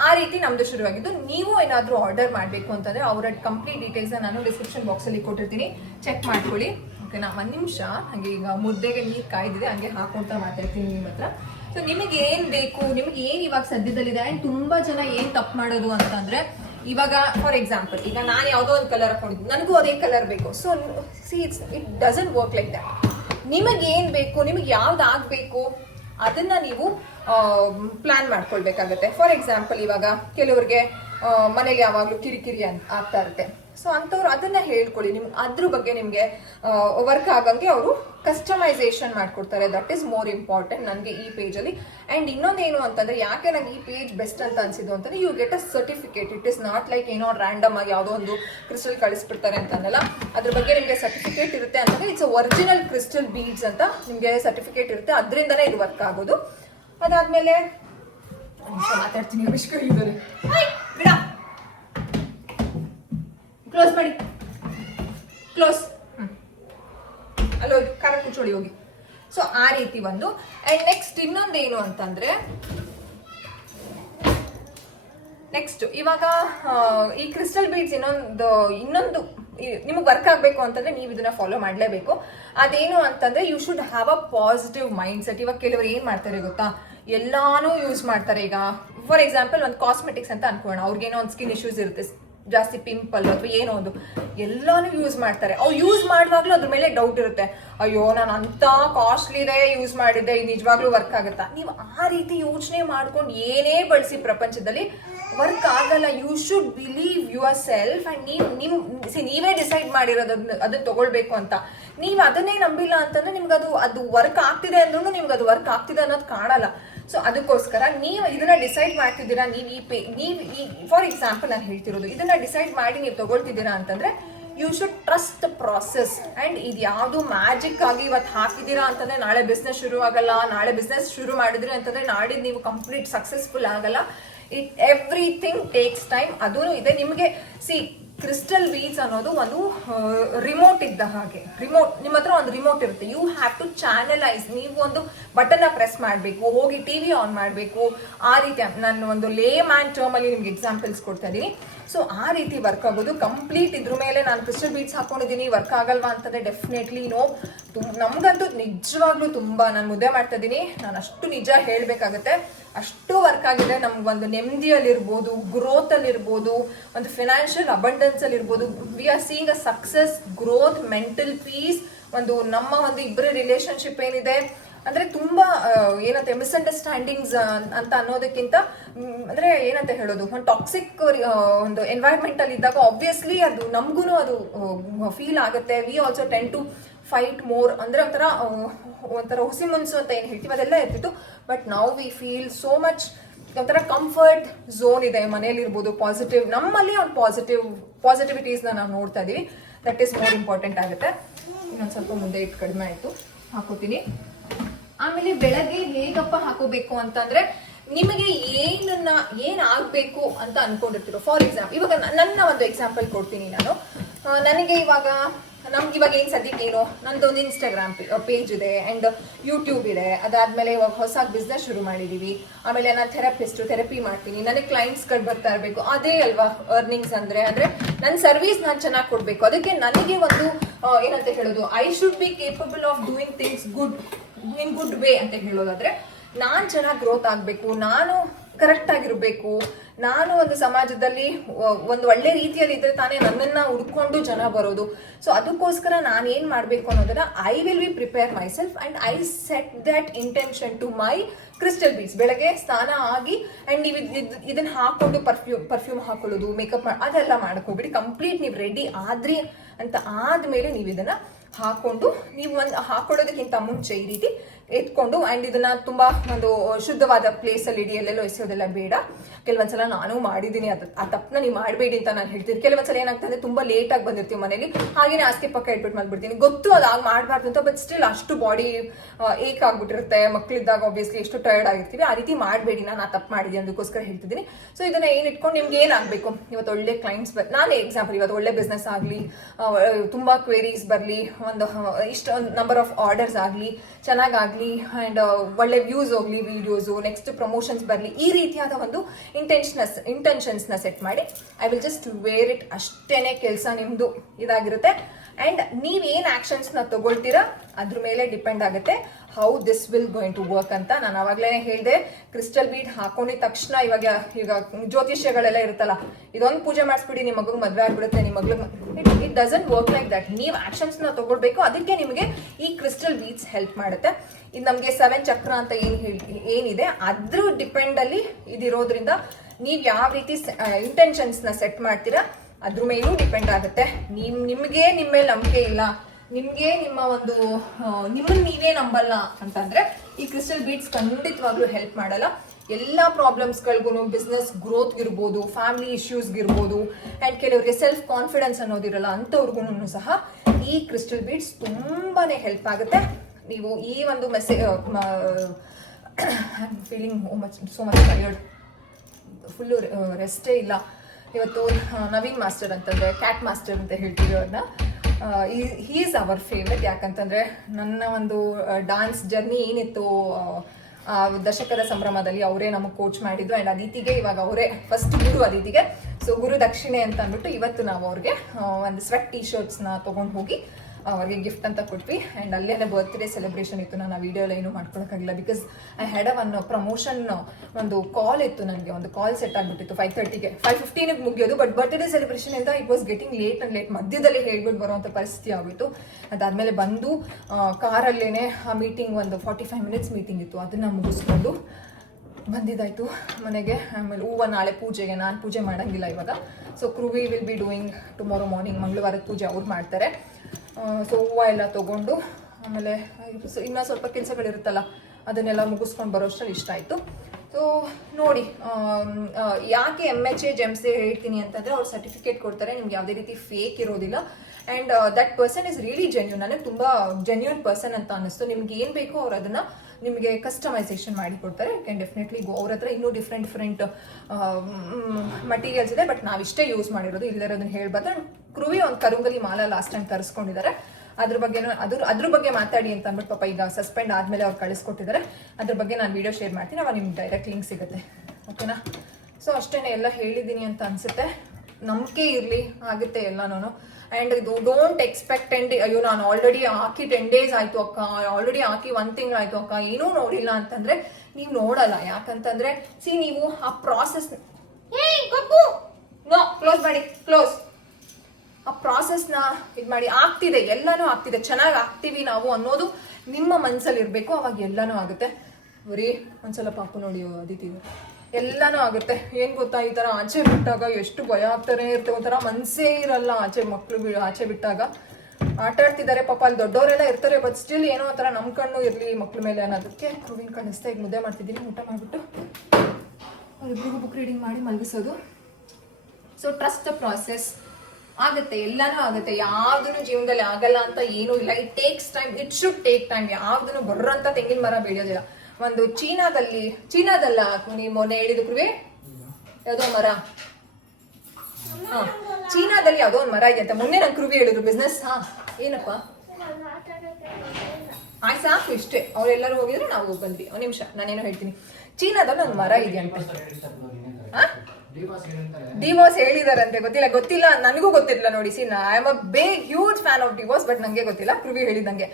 ಆ ರೀತಿ ನಮ್ದು ಶುರುವಾಗಿದ್ದು. ನೀವು ಏನಾದ್ರೂ ಆರ್ಡರ್ ಮಾಡಬೇಕು ಅಂತಂದ್ರೆ ಅವರ ಕಂಪ್ಲೀಟ್ ಡೀಟೇಲ್ಸ್ ನಾನು ಡಿಸ್ಕ್ರಿಪ್ಷನ್ ಬಾಕ್ಸ್ ಅಲ್ಲಿ ಕೊಟ್ಟಿರ್ತೀನಿ, ಚೆಕ್ ಮಾಡ್ಕೊಳ್ಳಿ. ಓಕೆನಾ? 1 ನಿಮಿಷ ಹಾಗೆ, ಈಗ ಮುದ್ದೆಗೆ ನೀರು ಕಾಯ್ದಿದೆ, ಹಂಗೆ ಹಾಕೊಂತ ಮಾತಾಡ್ತೀನಿ ನಿಮ್ಮ ಹತ್ರ. ಸೊ ನಿಮಗೆ ಏನ್ ಬೇಕು, ನಿಮ್ಗೆ ಏನ್ ಇವಾಗ ಸದ್ಯದಲ್ಲಿದೆ, ಅಂಡ್ ತುಂಬಾ ಜನ ಏನ್ ತಪ್ಪು ಮಾಡೋದು ಅಂತಂದ್ರೆ, ಇವಾಗ ಫಾರ್ ಎಕ್ಸಾಂಪಲ್ ಈಗ ನಾನು ಯಾವ್ದೋ ಒಂದು ಕಲರ್ ಹಾಕೊಂಡಿದ್ದೀನಿ, ನನಗೂ ಅದೇ ಕಲರ್ ಬೇಕು. So it doesn't work like that. ನಿಮಗೆ ಏನ್ ಬೇಕು, ನಿಮಗೆ ಯಾವ್ದು ಆಗ್ಬೇಕು ಅದನ್ನ ನೀವು ಪ್ಲಾನ್ ಮಾಡ್ಕೊಳ್ಬೇಕಾಗತ್ತೆ. ಫಾರ್ ಎಕ್ಸಾಂಪಲ್ ಇವಾಗ ಕೆಲವ್ರಿಗೆ ಮನೇಲಿ ಯಾವಾಗ್ಲೂ ಕಿರಿಕಿರಿ ಆಗ್ತಾ ಇರುತ್ತೆ. ಸೊ ಅಂತವ್ರು ಅದನ್ನ ಹೇಳ್ಕೊಳ್ಳಿ, ನಿಮ್ಗೆ ಅದ್ರ ಬಗ್ಗೆ ನಿಮ್ಗೆ ವರ್ಕ್ ಆಗಂಗೆ ಅವರು ಕಸ್ಟಮೈಸೇಷನ್ ಮಾಡ್ಕೊಡ್ತಾರೆ. ದಟ್ ಈಸ್ ಮೋರ್ ಇಂಪಾರ್ಟೆಂಟ್ ನನಗೆ ಈ ಪೇಜ್ ಅಲ್ಲಿ. ಅಂಡ್ ಇನ್ನೊಂದೇನು ಅಂತಂದ್ರೆ, ಯಾಕೆ ನಂಗೆ ಈ ಪೇಜ್ ಬೆಸ್ಟ್ ಅಂತ ಅನ್ಸಿದ್ದು ಅಂತಂದ್ರೆ, you get a certificate. It is not like ಏನೋ ರ್ಯಾಂಡಮ್ ಆಗಿ ಯಾವುದೋ ಒಂದು ಕ್ರಿಸ್ಟಲ್ ಕಳಿಸ್ಬಿಡ್ತಾರೆ ಅಂತಂದಲ್ಲ, ಅದ್ರ ಬಗ್ಗೆ ನಿಮ್ಗೆ ಸರ್ಟಿಫಿಕೇಟ್ ಇರುತ್ತೆ. ಅಂದ್ರೆ ಇಟ್ಸ್ ಒರಿಜಿನಲ್ ಕ್ರಿಸ್ಟಲ್ ಬೀಡ್ಸ್ ಅಂತ ನಿಮ್ಗೆ ಸರ್ಟಿಫಿಕೇಟ್ ಇರುತ್ತೆ, ಅದರಿಂದನೇ ಇದು ವರ್ಕ್ ಆಗೋದು. ಅದಾದ್ಮೇಲೆ ಮಾತಾಡ್ತೀನಿ, ಬಿಡ, ಕ್ಲೋಸ್ ಮಾಡಿ, ಕ್ಲೋಸ್, ಅಲ್ಲೋ ಕಾರ ಕೂಚೋಳಿ ಹೋಗಿ. ಸೊ ಆ ರೀತಿ ಒಂದು. ಅಂಡ್ ನೆಕ್ಸ್ಟ್ ಇನ್ನೊಂದೇನು ಅಂತಂದ್ರೆ, ನೆಕ್ಸ್ಟ್ ಇವಾಗ ಈ ಕ್ರಿಸ್ಟಲ್ ಬೀಡ್ಸ್ ಇನ್ನೊಂದು ನಿಮಗೆ ವರ್ಕ್ ಆಗಬೇಕು ಅಂತಂದ್ರೆ ನೀವು ಇದನ್ನ ಫಾಲೋ ಮಾಡಲೇಬೇಕು. ಅದೇನು ಅಂತಂದ್ರೆ, you should have a positive mindset. ಇವಾಗ ಕೆಲವರು ಏನ್ ಮಾಡ್ತಾರೆ ಗೊತ್ತಾ, ಎಲ್ಲಾನು ಯೂಸ್ ಮಾಡ್ತಾರೆ. ಈಗ ಫಾರ್ ಎಕ್ಸಾಂಪಲ್ ಒಂದು ಕಾಸ್ಮೆಟಿಕ್ಸ್ ಅಂತ ಅನ್ಕೋಣ, ಅವ್ರಿಗೇನೋ ಒಂದು ಸ್ಕಿನ್ ಇಶ್ಯೂಸ್ ಇರುತ್ತೆ, ಜಾಸ್ತಿ ಪಿಂಪಲ್ ಅಥವಾ ಏನೋ ಒಂದು, ಎಲ್ಲಾನು ಯೂಸ್ ಮಾಡ್ತಾರೆ. ಅವ್ರು ಯೂಸ್ ಮಾಡುವಾಗ್ಲೂ ಅದ್ರ ಮೇಲೆ ಡೌಟ್ ಇರುತ್ತೆ, ಅಯ್ಯೋ ನಾನು ಅಂತ ಕಾಸ್ಟ್ಲಿ ಇದೆ ಯೂಸ್ ಮಾಡಿದ್ದೆ, ನಿಜವಾಗ್ಲೂ ವರ್ಕ್ ಆಗುತ್ತಾ? ನೀವು ಆ ರೀತಿ ಯೋಚನೆ ಮಾಡ್ಕೊಂಡು ಏನೇ ಬಳಸಿ ಪ್ರಪಂಚದಲ್ಲಿ ವರ್ಕ್ ಆಗಲ್ಲ. You should believe yourself. And ನೀವೇ ಡಿಸೈಡ್ ಮಾಡಿರೋದು ಅದನ್ನ ತಗೊಳ್ಬೇಕು ಅಂತ. ನೀವು ಅದನ್ನೇ ನಂಬಿಲ್ಲ ಅಂತಂದ್ರೆ ನಿಮ್ಗೆ ಅದು ವರ್ಕ್ ಆಗ್ತಿದೆ ಅಂದ್ರೂ ನಿಮ್ಗೆ ಅದು ವರ್ಕ್ ಆಗ್ತಿದೆ ಅನ್ನೋದು ಕಾಣಲ್ಲ. ಸೊ ಅದಕ್ಕೋಸ್ಕರ ನೀವು ಇದನ್ನ ಡಿಸೈಡ್ ಮಾಡ್ತಿದ್ದೀರಾ, ನೀವು ಫಾರ್ ಎಕ್ಸಾಂಪಲ್ ನಾನು ಹೇಳ್ತಿರೋದು, ಇದನ್ನ ಡಿಸೈಡ್ ಮಾಡಿ ನೀವು ತಗೊಳ್ತಿದ್ದೀರಾ ಅಂತಂದ್ರೆ you should trust the process. And ಇದು ಯಾವುದು ಮ್ಯಾಜಿಕ್ ಆಗಿ ಇವತ್ತು ಹಾಕಿದ್ದೀರಾ ಅಂತಂದ್ರೆ ನಾಳೆ ಬಿಸ್ನೆಸ್ ಶುರು ಆಗಲ್ಲ, ನಾಳೆ ಬಿಸ್ನೆಸ್ ಶುರು ಮಾಡಿದ್ರಿ ಅಂತಂದ್ರೆ ನಾಡಿದ್ದು ನೀವು ಕಂಪ್ಲೀಟ್ ಸಕ್ಸಸ್ಫುಲ್ ಆಗಲ್ಲ. Everything takes time. ಅದೂ ಇದೆ ನಿಮಗೆ. ಕ್ರಿಸ್ಟಲ್ ಬೀಡ್ಸ್ ಅನ್ನೋದು ಒಂದು ರಿಮೋಟ್ ಇದ್ದ ಹಾಗೆ. ನಿಮ್ಮ ಹತ್ರ ಒಂದು ರಿಮೋಟ್ ಇರುತ್ತೆ, ಯು ಹ್ಯಾವ್ ಟು ಚಾನಲೈಸ್. ನೀವು ಒಂದು ಬಟನ್ ಪ್ರೆಸ್ ಮಾಡಬೇಕು, ಹೋಗಿ ಟಿವಿ ಆನ್ ಮಾಡಬೇಕು. ಆ ರೀತಿ ನಾನು ಒಂದು ಲೇ ಮ್ಯಾನ್ ಟರ್ಮ್ ಅಲ್ಲಿ ನಿಮ್ಗೆ ಎಕ್ಸಾಂಪಲ್ಸ್ ಕೊಡ್ತಾ ಇದ್ದೀನಿ. ಸೊ ಆ ರೀತಿ ವರ್ಕ್ ಆಗೋದು ಕಂಪ್ಲೀಟ್. ಇದ್ರ ಮೇಲೆ ನಾನು ಕ್ರಿಸ್ಟಲ್ ಬೀಡ್ಸ್ ಹಾಕೊಂಡಿದ್ದೀನಿ, ವರ್ಕ್ ಆಗಲ್ವಾ ಅಂತಂದ್ರೆ ಡೆಫಿನೆಟ್ಲಿ ನೋ. ನಮ್ಗಂತೂ ನಿಜವಾಗ್ಲೂ ತುಂಬಾ, ನಾನು ಮುದ್ದೆ ಮಾಡ್ತಾ ಇದ್ದೀನಿ, ನಾನು ಅಷ್ಟು ನಿಜ ಹೇಳ್ಬೇಕಾಗತ್ತೆ, ಅಷ್ಟು ವರ್ಕ್ ಆಗಿದೆ. ನಮ್ಗೊಂದು ನೆಮ್ಮದಿಯಲ್ಲಿರ್ಬೋದು, ಗ್ರೋತ್ ಅಲ್ಲಿರ್ಬೋದು, ಒಂದು ಫಿನಾನ್ಷಿಯಲ್ ಅಬಂಡೆನ್ಸ್ ಅಲ್ಲಿ ಇರ್ಬೋದು. We are seeing a success, growth, mental piece. ನಮ್ಮ ಒಂದು ಇಬ್ಬರ ರಿಲೇಶನ್ಶಿಪ್ ಏನಿದೆ ಅಂದ್ರೆ ತುಂಬಾ ಏನಂತೆ ಮಿಸ್ಅಂಡರ್ಸ್ಟ್ಯಾಂಡಿಂಗ್ಸ್ ಅಂತ ಅನ್ನೋದಕ್ಕಿಂತ ಅಂದ್ರೆ ಏನಂತ ಹೇಳೋದು, ಒಂದು ಟಾಕ್ಸಿಕ್ ಒಂದು ಎನ್ವೈರನ್ಮೆಂಟ್ ಅಲ್ಲಿ ಇದ್ದಾಗ ಆಬ್ವಿಯಸ್ಲಿ ಅದು ನಮ್ಗೂ ಅದು ಫೀಲ್ ಆಗುತ್ತೆ. We also tend to fight more. ಅಂದ್ರೆ ಒಂಥರ ಹುಸಿ ಮುನ್ಸು ಅಂತ ಏನ್ ಹೇಳ್ತೀವಿ ಅದೆಲ್ಲ ಇರ್ತಿತ್ತು. But now we feel so much ಒಂಥರ ಕಂಫರ್ಟ್ ಝೋನ್ ಇದೆ ಮನೇಲಿರ್ಬೋದು. ಪಾಸಿಟಿವ್, ನಮ್ಮಲ್ಲಿ ಒಂದು ಪಾಸಿಟಿವಿಟೀಸ್ನ ನಾವು ನೋಡ್ತಾ ಇದೀವಿ. ದಟ್ ಈಸ್ ಮೋರ್ ಇಂಪಾರ್ಟೆಂಟ್ ಆಗುತ್ತೆ. ಇನ್ನೊಂದು ಸ್ವಲ್ಪ ಮುಂದೆ ಇಟ್ಟು ಕಡಿಮೆ ಆಯಿತು, ಹಾಕೋತೀನಿ. ಆಮೇಲೆ ಬೆಳಗ್ಗೆ ಹೇಗಪ್ಪ ಹಾಕೋಬೇಕು ಅಂತಂದ್ರೆ, ನಿಮಗೆ ಏನ್ ಆಗ್ಬೇಕು ಅಂತ ಅನ್ಕೊಂಡಿರ್ತೀರೋ. ಫಾರ್ ಎಕ್ಸಾಂಪಲ್, ಇವಾಗ ನನ್ನ ಒಂದು ಎಕ್ಸಾಂಪಲ್ ಕೊಡ್ತೀನಿ ನಾನು. ನನಗೆ ನಮ್ಗೆ ಇವಾಗ ಏನ್ ಸದ್ಯಕ್ಕೆ ಏನು, ನಂದೊಂದು ಇನ್ಸ್ಟಾಗ್ರಾಮ್ ಪೇಜ್ ಇದೆ ಅಂಡ್ ಯೂಟ್ಯೂಬ್ ಇದೆ. ಅದಾದ್ಮೇಲೆ ಇವಾಗ ಹೊಸ ಬಿಸ್ನೆಸ್ ಶುರು ಮಾಡಿದೀವಿ. ಆಮೇಲೆ ನಾನು ಥೆರಪಿ ಮಾಡ್ತೀನಿ. ನನಗೆ ಕ್ಲೈಂಟ್ಸ್ಗಳು ಬರ್ತಾ ಇರಬೇಕು. ಅದೇ ಅಲ್ವಾ ಅರ್ನಿಂಗ್ಸ್ ಅಂದ್ರೆ ನನ್ನ ಸರ್ವಿಸ್ ನಾನು ಚೆನ್ನಾಗಿ ಕೊಡ್ಬೇಕು. ಅದಕ್ಕೆ ನನಗೆ ಒಂದು ಏನಂತ ಹೇಳೋದು, I should be capable of doing things in good way ಅಂತ ಹೇಳೋದಾದ್ರೆ, ನಾನು ಚೆನ್ನಾಗಿ ಗ್ರೋತ್ ಆಗಬೇಕು, ನಾನು ಕರೆಕ್ಟ್ ಆಗಿರ್ಬೇಕು, ನಾನು ಒಂದು ಸಮಾಜದಲ್ಲಿ ಒಂದು ಒಳ್ಳೆ ರೀತಿಯಲ್ಲಿ ಇದ್ರೆ ತಾನೇ ನನ್ನನ್ನ ಹುಡ್ಕೊಂಡು ಜನ ಬರೋದು. ಸೊ ಅದಕ್ಕೋಸ್ಕರ ನಾನು ಏನ್ ಮಾಡ್ಬೇಕು ಅನ್ನೋದನ್ನ I will be prepare myself and I set that intention to my crystal beads. ಬೆಳಗ್ಗೆ ಸ್ನಾನ ಆಗಿ ಅಂಡ್ ನೀವು ಇದನ್ನ ಹಾಕೊಂಡು ಪರ್ಫ್ಯೂಮ್ ಹಾಕೊಳ್ಳೋದು, ಮೇಕಪ್ ಅದೆಲ್ಲ ಮಾಡ್ಕೋಬಿಡಿ. ಕಂಪ್ಲೀಟ್ ನೀವು ರೆಡಿ ಆದ್ರಿ ಅಂತ ಆದ್ಮೇಲೆ ನೀವು ಇದನ್ನ ಹಾಕೊಂಡು, ನೀವು ಒಂದು ಹಾಕೊಳ್ಳೋದಕ್ಕಿಂತ ಮುಂಚೆ ಈ ರೀತಿ ಎತ್ಕೊಂಡು, ಅಂಡ್ ಇದನ್ನ ತುಂಬಾ ಒಂದು ಶುದ್ಧವಾದ ಪ್ಲೇಸ್ ಅಲ್ಲಿ ಇಡಿ, ಎಲ್ಲೆಲ್ಲೋ ಎಸೆಯೋದೆಲ್ಲ ಬೇಡ. ಕೆಲವೊಂದ್ಸಲ ನಾನು ಮಾಡಿದೀನಿ, ಆ ತಪ್ಪನ್ನ ನೀವು ಮಾಡಬೇಡಿ ಅಂತ ನಾನು ಹೇಳ್ತೀನಿ. ಕೆಲವೊಂದ್ಸಲ ಏನಾಗ್ತದೆ, ತುಂಬಾ ಲೇಟ್ ಆಗಿ ಬಂದಿರ್ತೀವಿ ಮನೇಲಿ, ಹಾಗೇನೆ ಆಸ್ತಿ ಪಕ್ಕ ಇಟ್ಬಿಟ್ಟು ಮಾಡ್ಬಿಡ್ತೀನಿ. ಗೊತ್ತು ಅದು ಆಗ ಮಾಡಬಾರ್ದು ಅಂತ, ಬಟ್ ಸ್ಟಿಲ್ ಅಷ್ಟು ಬಾಡಿ ಏಕ್ ಆಗ್ಬಿಟ್ಟಿರುತ್ತೆ. ಮಕ್ಳಿದ್ದಾಗ ಆಬ್ವಿಯಸ್ಲಿ ಎಷ್ಟು ಟಯರ್ಡ್ ಆಗಿರ್ತೀವಿ. ಆ ರೀತಿ ಮಾಡಬೇಡಿ. ನಾನು ಆ ತಪ್ಪು ಮಾಡಿದ್ದೀನಿ, ಅದಕ್ಕೋಸ್ಕರ ಹೇಳ್ತಿದ್ದೀನಿ. ಸೊ ಇದನ್ನ ಏನ್ ಇಟ್ಕೊಂಡು ನಿಮ್ಗೆ ಏನಾಗಬೇಕು, ಇವತ್ತು ಒಳ್ಳೆ ಕ್ಲೈಂಟ್ಸ್ ನಾನೇ ಎಕ್ಸಾಂಪಲ್, ಇವತ್ತು ಒಳ್ಳೆ ಬಿಸ್ನೆಸ್ ಆಗಲಿ, ತುಂಬಾ ಕ್ವೇರೀಸ್ ಬರಲಿ, ಒಂದು ಇಷ್ಟೊಂದು ನಂಬರ್ ಆಫ್ ಆರ್ಡರ್ಸ್ ಆಗಲಿ, ಚೆನ್ನಾಗಾಗ್ಲಿ, ಅಂಡ್ ಒಳ್ಳೆ ವ್ಯೂಸ್ ಹೋಗ್ಲಿ ವಿಡಿಯೋಸು, ನೆಕ್ಸ್ಟ್ ಪ್ರಮೋಷನ್ಸ್ ಬರಲಿ, ಈ ರೀತಿಯಾದ ಒಂದು ಇಂಟೆನ್ಷನ್ಸ್ ನ ಸೆಟ್ ಮಾಡಿ I will just where it. ಅಷ್ಟೇನೆ ಕೆಲಸ ನಿಮ್ದು ಇದಾಗಿರುತ್ತೆ. ಅಂಡ್ ನೀವೇನ್ ಆಕ್ಷನ್ಸ್ ನ ತಗೊಳ್ತೀರಾ ಅದ್ರ ಮೇಲೆ ಡಿಪೆಂಡ್ ಆಗುತ್ತೆ how this will going to work ಅಂತ. ನಾನು ಅವಾಗಲೇ ಹೇಳಿದೆ, ಕ್ರಿಸ್ಟಲ್ ಬೀಡ್ ಹಾಕೊಂಡಿದ ತಕ್ಷಣ ಈಗ ಜ್ಯೋತಿಷ್ಯಗಳೆಲ್ಲ ಇರುತ್ತಲ್ಲ, ಇದೊಂದು ಪೂಜೆ ಮಾಡಿಸ್ಬಿಡಿ, ನಿಮ್ಮ ಮಗುಗೆ ಮದ್ವೆ ಆಗ್ಬಿಡುತ್ತೆ, ನಿಮ್ಮ ಮಗ್ಳಿಗೆ it doesn't work like that. ನೀವು ಆಕ್ಷನ್ಸ್ ನ ತಗೊಳ್ಬೇಕು. ಅದಕ್ಕೆ ನಿಮಗೆ ಈ ಕ್ರಿಸ್ಟಲ್ ಬೀಡ್ಸ್ ಹೆಲ್ಪ್ ಮಾಡುತ್ತೆ. ಇದು ನಮಗೆ 7 ಚಕ್ರ ಅಂತ ಏನಿದೆ ಅದ್ರ ಡಿಪೆಂಡ್ ಅಲ್ಲಿ ಇದಿರೋದ್ರಿಂದ ನೀವು ಯಾವ ರೀತಿ ಇಂಟೆನ್ಷನ್ಸ್ ನ ಸೆಟ್ ಮಾಡ್ತೀರಾ ಅದ್ರ ಮೇಲೂ ಡಿಪೆಂಡ್ ಆಗುತ್ತೆ. ನಿಮ್ಗೆ ನಿಮ್ಮ ಮೇಲೆ ನಂಬಿಕೆ ಇಲ್ಲ, ನಿಮ್ಗೆ ನಿಮ್ಮನ್ನ ನೀವೇ ನಂಬಲ್ಲ ಅಂತಂದ್ರೆ ಈ ಕ್ರಿಸ್ಟಲ್ ಬೀಡ್ಸ್ ಖಂಡಿತವಾಗ್ಲೂ ಹೆಲ್ಪ್ ಮಾಡಲ್ಲ. ಎಲ್ಲ ಪ್ರಾಬ್ಲಮ್ಸ್ಗಳಿಗೂ, ಬಿಸ್ನೆಸ್ ಗ್ರೋತ್ ಇರ್ಬೋದು, ಫ್ಯಾಮಿಲಿ ಇಶ್ಯೂಸ್ಗಿರ್ಬೋದು, ಅಂಡ್ ಕೆಲವರಿಗೆ ಸೆಲ್ಫ್ ಕಾನ್ಫಿಡೆನ್ಸ್ ಅನ್ನೋದಿರಲ್ಲ, ಅಂಥವ್ರಿಗೂ ಸಹ ಈ ಕ್ರಿಸ್ಟಲ್ ಬೀಡ್ಸ್ ತುಂಬಾನೇ ಹೆಲ್ಪ್ ಆಗುತ್ತೆ. ನೀವು ಈ ಒಂದು message feeling so much tired, full ರೆಸ್ಟೇ ಇಲ್ಲ ಇವತ್ತು. ನವೀನ್ ಮಾಸ್ಟರ್ ಅಂತಂದ್ರೆ ಕ್ಯಾಟ್ ಮಾಸ್ಟರ್ ಅಂತ ಹೇಳ್ತೀವಿ ಅವ್ರನ್ನ. He is our favourite. ಯಾಕಂತಂದ್ರೆ ನನ್ನ ಒಂದು ಡಾನ್ಸ್ ಜರ್ನಿ ಏನಿತ್ತು ದಶಕದ ಸಂಭ್ರಮದಲ್ಲಿ ಅವರೇ ನಮಗೆ ಕೋಚ್ ಮಾಡಿದ್ದು. ಅಂಡ್ ಅದಿತಿಗೆ ಇವಾಗ ಅವರೇ ಫಸ್ಟ್ ಗುರು ಅದಿತಿಗೆ. ಸೊ ಗುರು ದಕ್ಷಿಣೆ ಅಂತ ಅಂದ್ಬಿಟ್ಟು ಇವತ್ತು ನಾವು ಅವ್ರಿಗೆ ಒಂದು ಸ್ವೆಟ್ ಟೀ ಶರ್ಟ್ಸ್ನ ತೊಗೊಂಡು ಹೋಗಿ ಅವ್ರಿಗೆ ಗಿಫ್ಟ್ ಅಂತ ಕೊಟ್ವಿ. ಆ್ಯಂಡ್ ಅಲ್ಲೇನೆ ಬರ್ತ್ಡೇ ಸೆಲೆಬ್ರೇಷನ್ ಇತ್ತು. ನಾನು ಆ ವಿಡಿಯೋ ಎಲ್ಲ ಏನೂ ಮಾಡ್ಕೊಳಕ್ಕಾಗಿಲ್ಲ, ಬಿಕಾಸ್ ಐ ಹ್ಯಾಡ್ ಒಂದು ಪ್ರಮೋಷನ್ ಒಂದು ಕಾಲ್ ಇತ್ತು. ನನಗೆ ಒಂದು ಕಾಲ್ ಸೆಟ್ ಆಗಿಬಿಟ್ಟಿತ್ತು 5:30ಗೆ, 5:15ಗೆ ಮುಗಿಯೋದು. ಬಟ್ ಬರ್ತ್ಡೇ ಸೆಲೆಬ್ರೇಷನ್ ಇಂದ it was getting late and late, ಮಧ್ಯದಲ್ಲಿ ಹೇಳ್ಬಿಟ್ಟು ಬರುವಂಥ ಪರಿಸ್ಥಿತಿ ಆಗೋಯ್ತು. ಅದಾದಮೇಲೆ ಬಂದು ಕಾರಲ್ಲೇನೆ ಆ ಮೀಟಿಂಗ್, ಒಂದು 45 ಮಿನಿಟ್ಸ್ ಮೀಟಿಂಗ್ ಇತ್ತು, ಅದನ್ನು ಮುಗಿಸ್ಕೊಂಡು ಬಂದಿದ್ದಾಯ್ತು ಮನೆಗೆ. ಆಮೇಲೆ ಹೂವು ನಾಳೆ ಪೂಜೆಗೆ, ನಾನು ಪೂಜೆ ಮಾಡೋಂಗಿಲ್ಲ ಇವಾಗ. ಸೊ ಕ್ರೂವಿ will be doing tomorrow morning, ಮಂಗಳವಾರದ ಪೂಜೆ ಅವ್ರು ಮಾಡ್ತಾರೆ. ಸೊ ಹೂವು ಎಲ್ಲ ತೊಗೊಂಡು ಆಮೇಲೆ ಇನ್ನೂ ಸ್ವಲ್ಪ ಕೆಲಸಗಳಿರುತ್ತಲ್ಲ ಅದನ್ನೆಲ್ಲ ಮುಗಿಸ್ಕೊಂಡು ಬರೋಷ್ಟರಲ್ಲಿ ಇಷ್ಟ ಆಯಿತು. ಸೊ ನೋಡಿ, ಯಾಕೆ MHA ಜೆಮ್ಸೆ ಹೇಳ್ತೀನಿ ಅಂತಂದರೆ, ಅವ್ರು ಸರ್ಟಿಫಿಕೇಟ್ ಕೊಡ್ತಾರೆ, ನಿಮ್ಗೆ ಯಾವುದೇ ರೀತಿ ಫೇಕ್ ಇರೋದಿಲ್ಲ. And that person is really genuine. ನನಗೆ ತುಂಬ ಜೆನ್ಯೂನ್ ಪರ್ಸನ್ ಅಂತ ಅನ್ನಿಸ್ತು. ನಿಮ್ಗೆ ಏನು ಬೇಕೋ ಅವ್ರು ಅದನ್ನು ನಿಮಗೆ ಕಸ್ಟಮೈಸೇಷನ್ ಮಾಡಿ ಕೊಡ್ತಾರೆ. You can definitely go. ಅವ್ರ ಹತ್ರ ಇನ್ನೂ ಡಿಫ್ರೆಂಟ್ ಮಟೀರಿಯಲ್ಸ್ ಇದೆ, ಬಟ್ ನಾವಿಷ್ಟೇ ಯೂಸ್ ಮಾಡಿರೋದು, ಇಲ್ಲದಿರೋದನ್ನ ಹೇಳ್ಬಾರ್ದು. ಕ್ರೂವಿ ಒಂದು ಕರುಂಗಲಿ ಮಾಲ ಲಾಸ್ಟ್ ಟೈಮ್ ತರಿಸ್ಕೊಂಡಿದ್ದಾರೆ. ಅದ್ರ ಬಗ್ಗೆ ಮಾತಾಡಿ ಅಂತ ಅಂದ್ಬಿಟ್ಟು ಪಾಪ ಈಗ ಸಸ್ಪೆಂಡ್ ಆದಮೇಲೆ ಅವ್ರು ಕಳಿಸ್ಕೊಟ್ಟಿದ್ದಾರೆ. ಅದ್ರ ಬಗ್ಗೆ ನಾನು ವಿಡಿಯೋ ಶೇರ್ ಮಾಡ್ತೀನಿ, ಅವಾಗ ನಿಮ್ಗೆ ಡೈರೆಕ್ಟ್ ಲಿಂಕ್ ಸಿಗುತ್ತೆ. ಓಕೆನಾ? ಸೊ ಅಷ್ಟೇ ಎಲ್ಲ ಹೇಳಿದ್ದೀನಿ ಅಂತ ಅನ್ಸುತ್ತೆ. ನಂಬಿಕೆ ಇರಲಿ, ಆಗುತ್ತೆ ಎಲ್ಲನೂ. ಆ್ಯಂಡ್ ಇದು ಡೋಂಟ್ ಎಕ್ಸ್ಪೆಕ್ಟ್ ಅಯ್ಯೋ ನಾನು ಆಲ್ರೆಡಿ ಹಾಕಿ 10 days ಆಯಿತು ಅಕ್ಕ, ಆಲ್ರೆಡಿ ಹಾಕಿ 1 ತಿಂಗಳು ಆಯಿತು ಅಕ್ಕ, ಏನೂ ನೋಡಿಲ್ಲ ಅಂತಂದರೆ ನೀವು ನೋಡಲ್ಲ. ಯಾಕಂತಂದರೆ ನೀವು ಆ ಪ್ರಾಸೆಸ್ ಕ್ಲೋಸ್ ಮಾಡಿ, ಆ ಪ್ರಾಸೆಸ್ನ ಇದು ಮಾಡಿ. ಆಗ್ತಿದೆ, ಎಲ್ಲನೂ ಆಗ್ತಿದೆ, ಚೆನ್ನಾಗಿ ಆಗ್ತೀವಿ ನಾವು ಅನ್ನೋದು ನಿಮ್ಮ ಮನಸ್ಸಲ್ಲಿ ಇರಬೇಕು, ಅವಾಗ ಎಲ್ಲನೂ ಆಗುತ್ತೆ. ಬರೀ ಒಂದ್ಸಲ ಪಾಪು ನೋಡಿ ಅದಿತಿ, ಎಲ್ಲನೂ ಆಗುತ್ತೆ. ಏನು ಗೊತ್ತಾ, ಈ ಥರ ಆಚೆ ಬಿಟ್ಟಾಗ ಎಷ್ಟು ಭಯ ಆಗ್ತಾನೆ ಇರ್ತವೆ, ಒಂಥರ ಮನಸ್ಸೇ ಇರಲ್ಲ. ಮಕ್ಕಳು ಆಚೆ ಬಿಟ್ಟಾಗ ಆಟ ಆಡ್ತಿದ್ದಾರೆ ಪಾಪ, ಅಲ್ಲಿ ದೊಡ್ಡವರೆಲ್ಲ ಇರ್ತಾರೆ, ಬಟ್ ಸ್ಟಿಲ್ ಏನೋ ಒಂಥರ ನಮ್ಮ ಕಣ್ಣು ಇರಲಿ ಮಕ್ಳ ಮೇಲೆ ಅನ್ನೋದಕ್ಕೆ ಕ್ರೂವಿನ ಕಳಿಸ್ತಾ ಈಗ ಮುದ್ದೆ ಮಾಡ್ತಿದ್ದೀನಿ. ಊಟ ಮಾಡಿಬಿಟ್ಟು ಅವ್ರಿಬ್ರಿಗೂ ಬುಕ್ ರೀಡಿಂಗ್ ಮಾಡಿ ಮಲಗಿಸೋದು. So trust the process. ಆಗುತ್ತೆ, ಎಲ್ಲಾನು ಆಗುತ್ತೆ. ಯಾವ್ದನ್ನು ಜೀವನದಲ್ಲಿ ಆಗಲ್ಲ ಅಂತ ಏನೂ ಇಲ್ಲ. It takes time, it should take time. ಯಾವ್ದನ್ನು ಬರ್ರಂತ ತೆಂಗಿನ ಮರ ಬೆಳೆಯೋದಿಲ್ಲ. ಒಂದು ಚೀನಾದಲ್ಲ ನೀವು ಮೊನ್ನೆ ಹೇಳಿದ್ರು ಯಾವ್ದೋ ಮರ, ಚೀನಾದಲ್ಲಿ ಯಾವ್ದೋ ಒಂದು ಮರ ಇದೆ ಅಂತ ಮೊನ್ನೆ ನಂಗೆ ಕೃವಿ ಹೇಳಿದ್ರು ಬಿಸ್ನೆಸ್. ಏನಪ್ಪ ಆಯ್ತು ಸಾಕು ಇಷ್ಟೇ. ಅವ್ರೆಲ್ಲರೂ ಹೋಗಿದ್ರು, ನಾವು ಬಂದ್ವಿ. ಒಂದು ನಿಮಿಷ ನಾನೇನೋ ಹೇಳ್ತೀನಿ. ಚೀನಾದಲ್ಲಿ ಒಂದು ಮರ ಇದೆ ಅಂತ ಡಿವೋರ್ಸ್ ಹೇಳಿದಾರಂತೆ. ಗೊತ್ತಿಲ್ಲ ನನಗೂ ಗೊತ್ತಿಲ್ಲ ನೋಡಿ. I am a big huge fan of divorce, but ನಂಗೆ ಗೊತ್ತಿಲ್ಲ. ಕೃವಿ ಹೇಳಿದಂಗೆ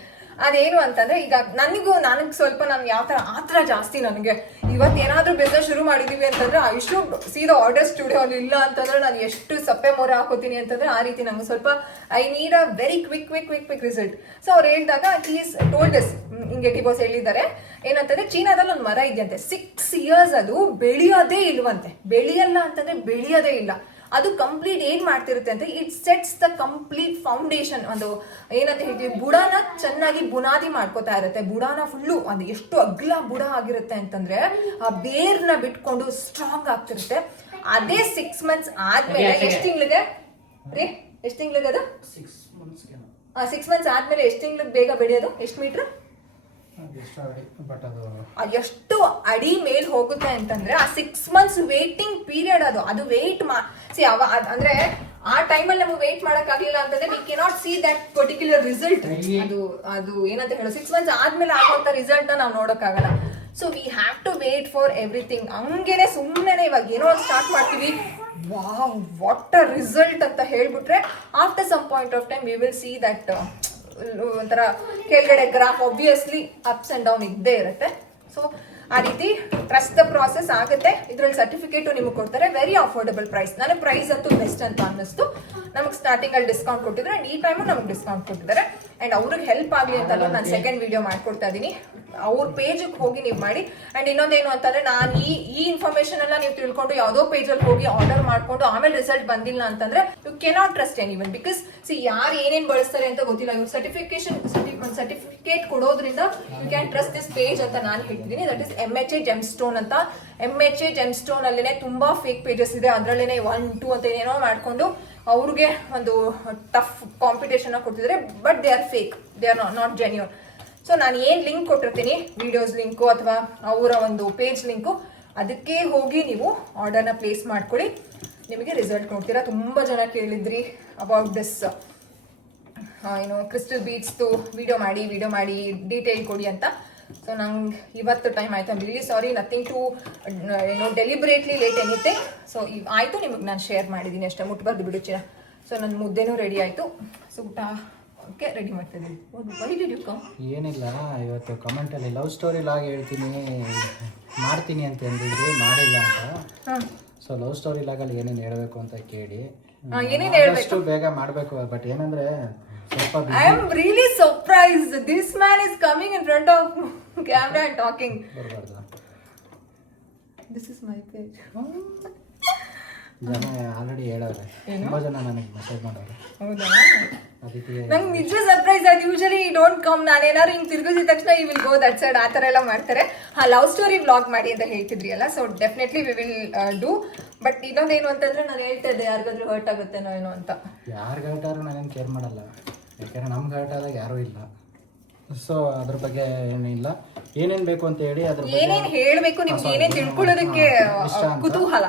ಅದೇನು ಅಂತಂದ್ರೆ, ಈಗ ನನಗೆ ಸ್ವಲ್ಪ ನಾನು ಯಾವ ತರ ಆತರ ಜಾಸ್ತಿ. ನನಗೆ ಇವತ್ತು ಏನಾದ್ರೂ ಬಿಸ್ನೆಸ್ ಶುರು ಮಾಡಿದೀವಿ ಅಂತಂದ್ರೆ I should see the order studio. ಅಲ್ಲಿ ಇಲ್ಲ ಅಂತಂದ್ರೆ ನಾನು ಎಷ್ಟು ಸಪ್ಪೆ ಮೊರೆ ಹಾಕೋತೀನಿ ಅಂತಂದ್ರೆ ಆ ರೀತಿ ನಂಗೆ ಸ್ವಲ್ಪ I need a very quick result. So ಅವ್ರು ಹೇಳಿದಾಗ ಈಸ್ ಟೋಲ್ಡ್ ಅಸ್ ಹಿಂಗೆ ಡಿವೋರ್ಸ್ ಹೇಳಿದ್ದಾರೆ ಏನಂತಂದ್ರೆ, ಚೀನಾದಲ್ಲಿ ಒಂದು ಮರ ಇದೆಯಂತೆ. 6 years ಅದು ಬೆಳೆಯೋದೇ ಇಲ್ವಂತೆ. ಬೆಳೆಯಲ್ಲ ಅಂತಂದ್ರೆ ಬೆಳೆಯೋದೇ ಇಲ್ಲ. ಅದು ಕಂಪ್ಲೀಟ್ ಏನ್ ಮಾಡ್ತಿರುತ್ತೆ ಅಂತ, it sets the complete foundation. ಒಂದು ಏನಂತ ಹೇಳ್ತೀವಿ, ಬುಡಾನ ಚೆನ್ನಾಗಿ ಬುನಾದಿ ಮಾಡ್ಕೋತಾ ಇರುತ್ತೆ. ಬುಡಾನ ಫುಲ್ಲು ಅದು ಎಷ್ಟು ಅಗ್ಲ ಬುಡ ಆಗಿರುತ್ತೆ ಅಂತಂದ್ರೆ ಆ ಬೇರ್ನ ಬಿಟ್ಕೊಂಡು ಸ್ಟ್ರಾಂಗ್ ಆಗ್ತಿರುತ್ತೆ. ಅದೇ 6 months ಆದ್ಮೇಲೆ ಎಷ್ಟು ತಿಂಗಳಿಗೆ ರೀ, ಎಷ್ಟು ತಿಂಗಳಿಗೆ ಅದು 6 months ಆದ್ಮೇಲೆ ಎಷ್ಟು ತಿಂಗಳಿಗೆ ಬೇಗ ಬೆಳೆಯೋದು? ಎಷ್ಟು ಮೀಟರ್, ಎಷ್ಟು ಅಡಿ ಮೇಲ್ ಹೋಗುತ್ತೆ ಅಂತಂದ್ರೆ ಆ 6 months ವೇಟಿಂಗ್ ಪೀರಿಯಡ್. ಅದು ವೇಟ್ ಅಂದ್ರೆ ಆ ಟೈಮಲ್ಲಿ ನಮಗೆ ವೇಟ್ ಮಾಡಕ್ ಆಗ್ಲಿಲ್ಲ ಅಂತಂದ್ರೆ we cannot see that particular result. ಅದು ಏನಂತ ಹೇಳೋ 6 months ಆದ್ಮೇಲೆ ಆಗುವಂತ ರಿಸಲ್ಟ್ ನ ನಾವು ನೋಡಕ್ಕಾಗಲ್ಲ. So we have to wait for everything. ಹಂಗೇನೆ ಸುಮ್ಮನೆ ಇವಾಗ ಏನೋ ಸ್ಟಾರ್ಟ್ ಮಾಡ್ತೀವಿ, ವಾವ್ ವಾಟ್ ಅ ರಿಸಲ್ಟ್ ಅಂತ ಹೇಳ್ಬಿಟ್ರೆ after some point of time we will see that ಒಂಥರ ಕೆಳಗಡೆ graph obviously ups and down ಇದ್ದೇ ಇರುತ್ತೆ. ಸೊ ಆ ರೀತಿ ಟ್ರಸ್ಟ್ ದ ಪ್ರಾಸೆಸ್ ಆಗುತ್ತೆ. ಇದ್ರಲ್ಲಿ ಸರ್ಟಿಫಿಕೇಟ್ ನಿಮಗೆ ಕೊಡ್ತಾರೆ, ವೆರಿ ಅಫೋರ್ಡಬಲ್ ಪ್ರೈಸ್. ನನಗೆ ಪ್ರೈಸ್ ಅಂತೂ ಬೆಸ್ಟ್ ಅಂತ ಅನ್ನಿಸ್ತು. ನಮಗೆ ಸ್ಟಾರ್ಟಿಂಗ್ ಅಲ್ಲಿ ಡಿಸ್ಕೌಂಟ್ ಕೊಟ್ಟಿದ್ರೆ ಅಂಡ್ ಈ ಟೈಮು ನಮಗೆ ಡಿಸ್ಕೌಂಟ್ ಕೊಟ್ಟಿದ್ದಾರೆ. ಅಂಡ್ ಅವ್ರಿಗೆ ಹೆಲ್ಪ್ ಆಗಲಿ ಅಂತ ನಾನು ಸೆಕೆಂಡ್ ವಿಡಿಯೋ ಮಾಡ್ಕೊಡ್ತಾ ಇದ್ದೀನಿ. ಅವ್ರ ಪೇಜಿಗೆ ಹೋಗಿ ನೀವು ಮಾಡಿ. ಅಂಡ್ ಇನ್ನೊಂದೇನು ಅಂತಂದ್ರೆ, ನಾನು ಈ ಇನ್ಫಾರ್ಮೇಶನ್ ಎಲ್ಲ ನೀವು ತಿಳ್ಕೊಂಡು ಯಾವುದೋ ಪೇಜಲ್ಲಿ ಹೋಗಿ ಆರ್ಡರ್ ಮಾಡ್ಕೊಂಡು ಆಮೇಲೆ ರಿಸಲ್ಟ್ ಬಂದಿಲ್ಲ ಅಂತಂದ್ರೆ you cannot trust anyone. Because ಯಾರು ಏನೇನ್ ಬಳಸ್ತಾರೆ ಅಂತ ಗೊತ್ತಿಲ್ಲ. ಇವ್ರು ಸರ್ಟಿಫಿಕೇಟ್ ಕೊಡೋದ್ರಿಂದ you can trust this page ಅಂತ ನಾನು ಹೇಳ್ತಿದ್ದೀನಿ. ದಟ್ ಇಸ್ MHA Gemstone ಅಂತ. MHA Gemstone ಅಲ್ಲೇನೆ ತುಂಬಾ ಫೇಕ್ ಪೇಜಸ್ ಇದೆ. ಅದ್ರಲ್ಲೇನೆ 1, 2 ಅಂತ ಏನೋ ಮಾಡ್ಕೊಂಡು ಅವ್ರಿಗೆ ಒಂದು ಟಫ್ ಕಾಂಪಿಟೇಷನ್ ಕೊಡ್ತಿದ್ದಾರೆ. But they are fake, they are not genuine. So ನಾನು ಏನ್ ಲಿಂಕ್ ಕೊಟ್ಟಿರ್ತೀನಿ, ವಿಡಿಯೋಸ್ ಲಿಂಕು ಅಥವಾ ಅವರ ಒಂದು ಪೇಜ್ ಲಿಂಕು, ಅದಕ್ಕೆ ಹೋಗಿ ನೀವು ಆರ್ಡರ್ನ ಪ್ಲೇಸ್ ಮಾಡ್ಕೊಳ್ಳಿ. ನಿಮಗೆ ರಿಸಲ್ಟ್ ನೋಡ್ತೀರಾ. ತುಂಬಾ ಜನ ಕೇಳಿದ್ರಿ ಅಬೌಟ್ ದಿಸ್ ಏನು ಕ್ರಿಸ್ಟಲ್ ಬೀಡ್ಸ್ದು ವಿಡಿಯೋ ಮಾಡಿ ಡೀಟೇಲ್ ಕೊಡಿ ಅಂತ. ಸೊ ನಂಗೆ ಇವತ್ತು ಟೈಮ್ ಆಯ್ತು. I am really sorry, nothing to deliberately late anything. So ಆಯಿತು, ನಿಮಗೆ ನಾನು ಶೇರ್ ಮಾಡಿದ್ದೀನಿ ಅಷ್ಟೇ. ಮುಟ್ಬಾರ್ದು ಬಿಡುಚಿನ. ಸೊ ನನ್ನ ಮುದ್ದೆನೂ ರೆಡಿ ಆಯಿತು. ಸೊ ಊಟ ಓಕೆ ರೆಡಿ ಮಾಡ್ತಿದ್ದೀನಿ. ಏನಿಲ್ಲ, ಇವತ್ತು ಕಮೆಂಟಲ್ಲಿ ಲವ್ ಸ್ಟೋರಿ ಲಾಗ್ ಹೇಳ್ತೀನಿ ಮಾಡ್ತೀನಿ ಅಂತ ಅಂದಿದ್ರಿ, ಮಾಡಿಲ್ಲ ಅಂತ. ಸೊ ಲವ್ ಸ್ಟೋರಿ ಲಾಗಲ್ಲಿ ಏನೇನು ಹೇಳಬೇಕು ಅಂತ ಕೇಳಿ ಆದಷ್ಟು ಬೇಗ ಮಾಡಬೇಕು. ಬಟ್ ಏನಂದ್ರೆ I am really surprised. This man is coming in front of camera and talking. This is my page. ಜನ ಆಲ್ರೆಡಿ ಹೇಳೋರೆ, ತುಂಬಾ ಜನ ನನಗೆ ಮೆಸೇಜ್ ಮಾಡೋರು. ಹೌದಾ? ನಂಗೆ ನಿಜ ಸರ್ಪ್ರೈಸ್ ಆಯ್ತು. Usually don't come. ನಾನೇನಾದ್ರು ಹಿಂಗೆ ತಿರುಗಿದ ತಕ್ಷಣ ಈ ವಿಲ್ ಗೋ ದಟ್ ಸೈಡ್, ಆ ಥರ ಎಲ್ಲ ಮಾಡ್ತಾರೆ. ಲವ್ ಸ್ಟೋರಿ ವ್ಲಾಗ್ ಮಾಡಿ ಅಂತ ಹೇಳ್ತಿದ್ರಿ ಅಲ್ಲ. So definitely we will do. But ಇನ್ನೊಂದೇನು ಅಂತಂದ್ರೆ, ನಾನು ಹೇಳ್ತಾ ಇದ್ದೆ ಯಾರಿಗಾದ್ರೂ ಹರ್ಟ್ ಆಗುತ್ತೇನೋ ಏನೋ ಅಂತ. ಯಾರಿಗೆ ಹರ್ಟ್ ಆದ್ರೂ ನಾನೇನು ಕೇರ್ ಮಾಡಲ್ಲ, ಯಾಕಂದ್ರೆ ನಮ್ಗೆ ಹರ್ಟ್ ಆದಾಗ ಯಾರೂ ಇಲ್ಲ. ಸೊ ಅದ್ರ ಬಗ್ಗೆ ಏನಿಲ್ಲ, ಏನೇನು ಬೇಕು ಅಂತ ಹೇಳಿ ಅದ್ರ ಏನೇನು ಹೇಳಬೇಕು, ನಿಮ್ಗೆ ಏನೇನು ತಿಳ್ಕೊಳ್ಳೋದಕ್ಕೆ ಕುತೂಹಲ.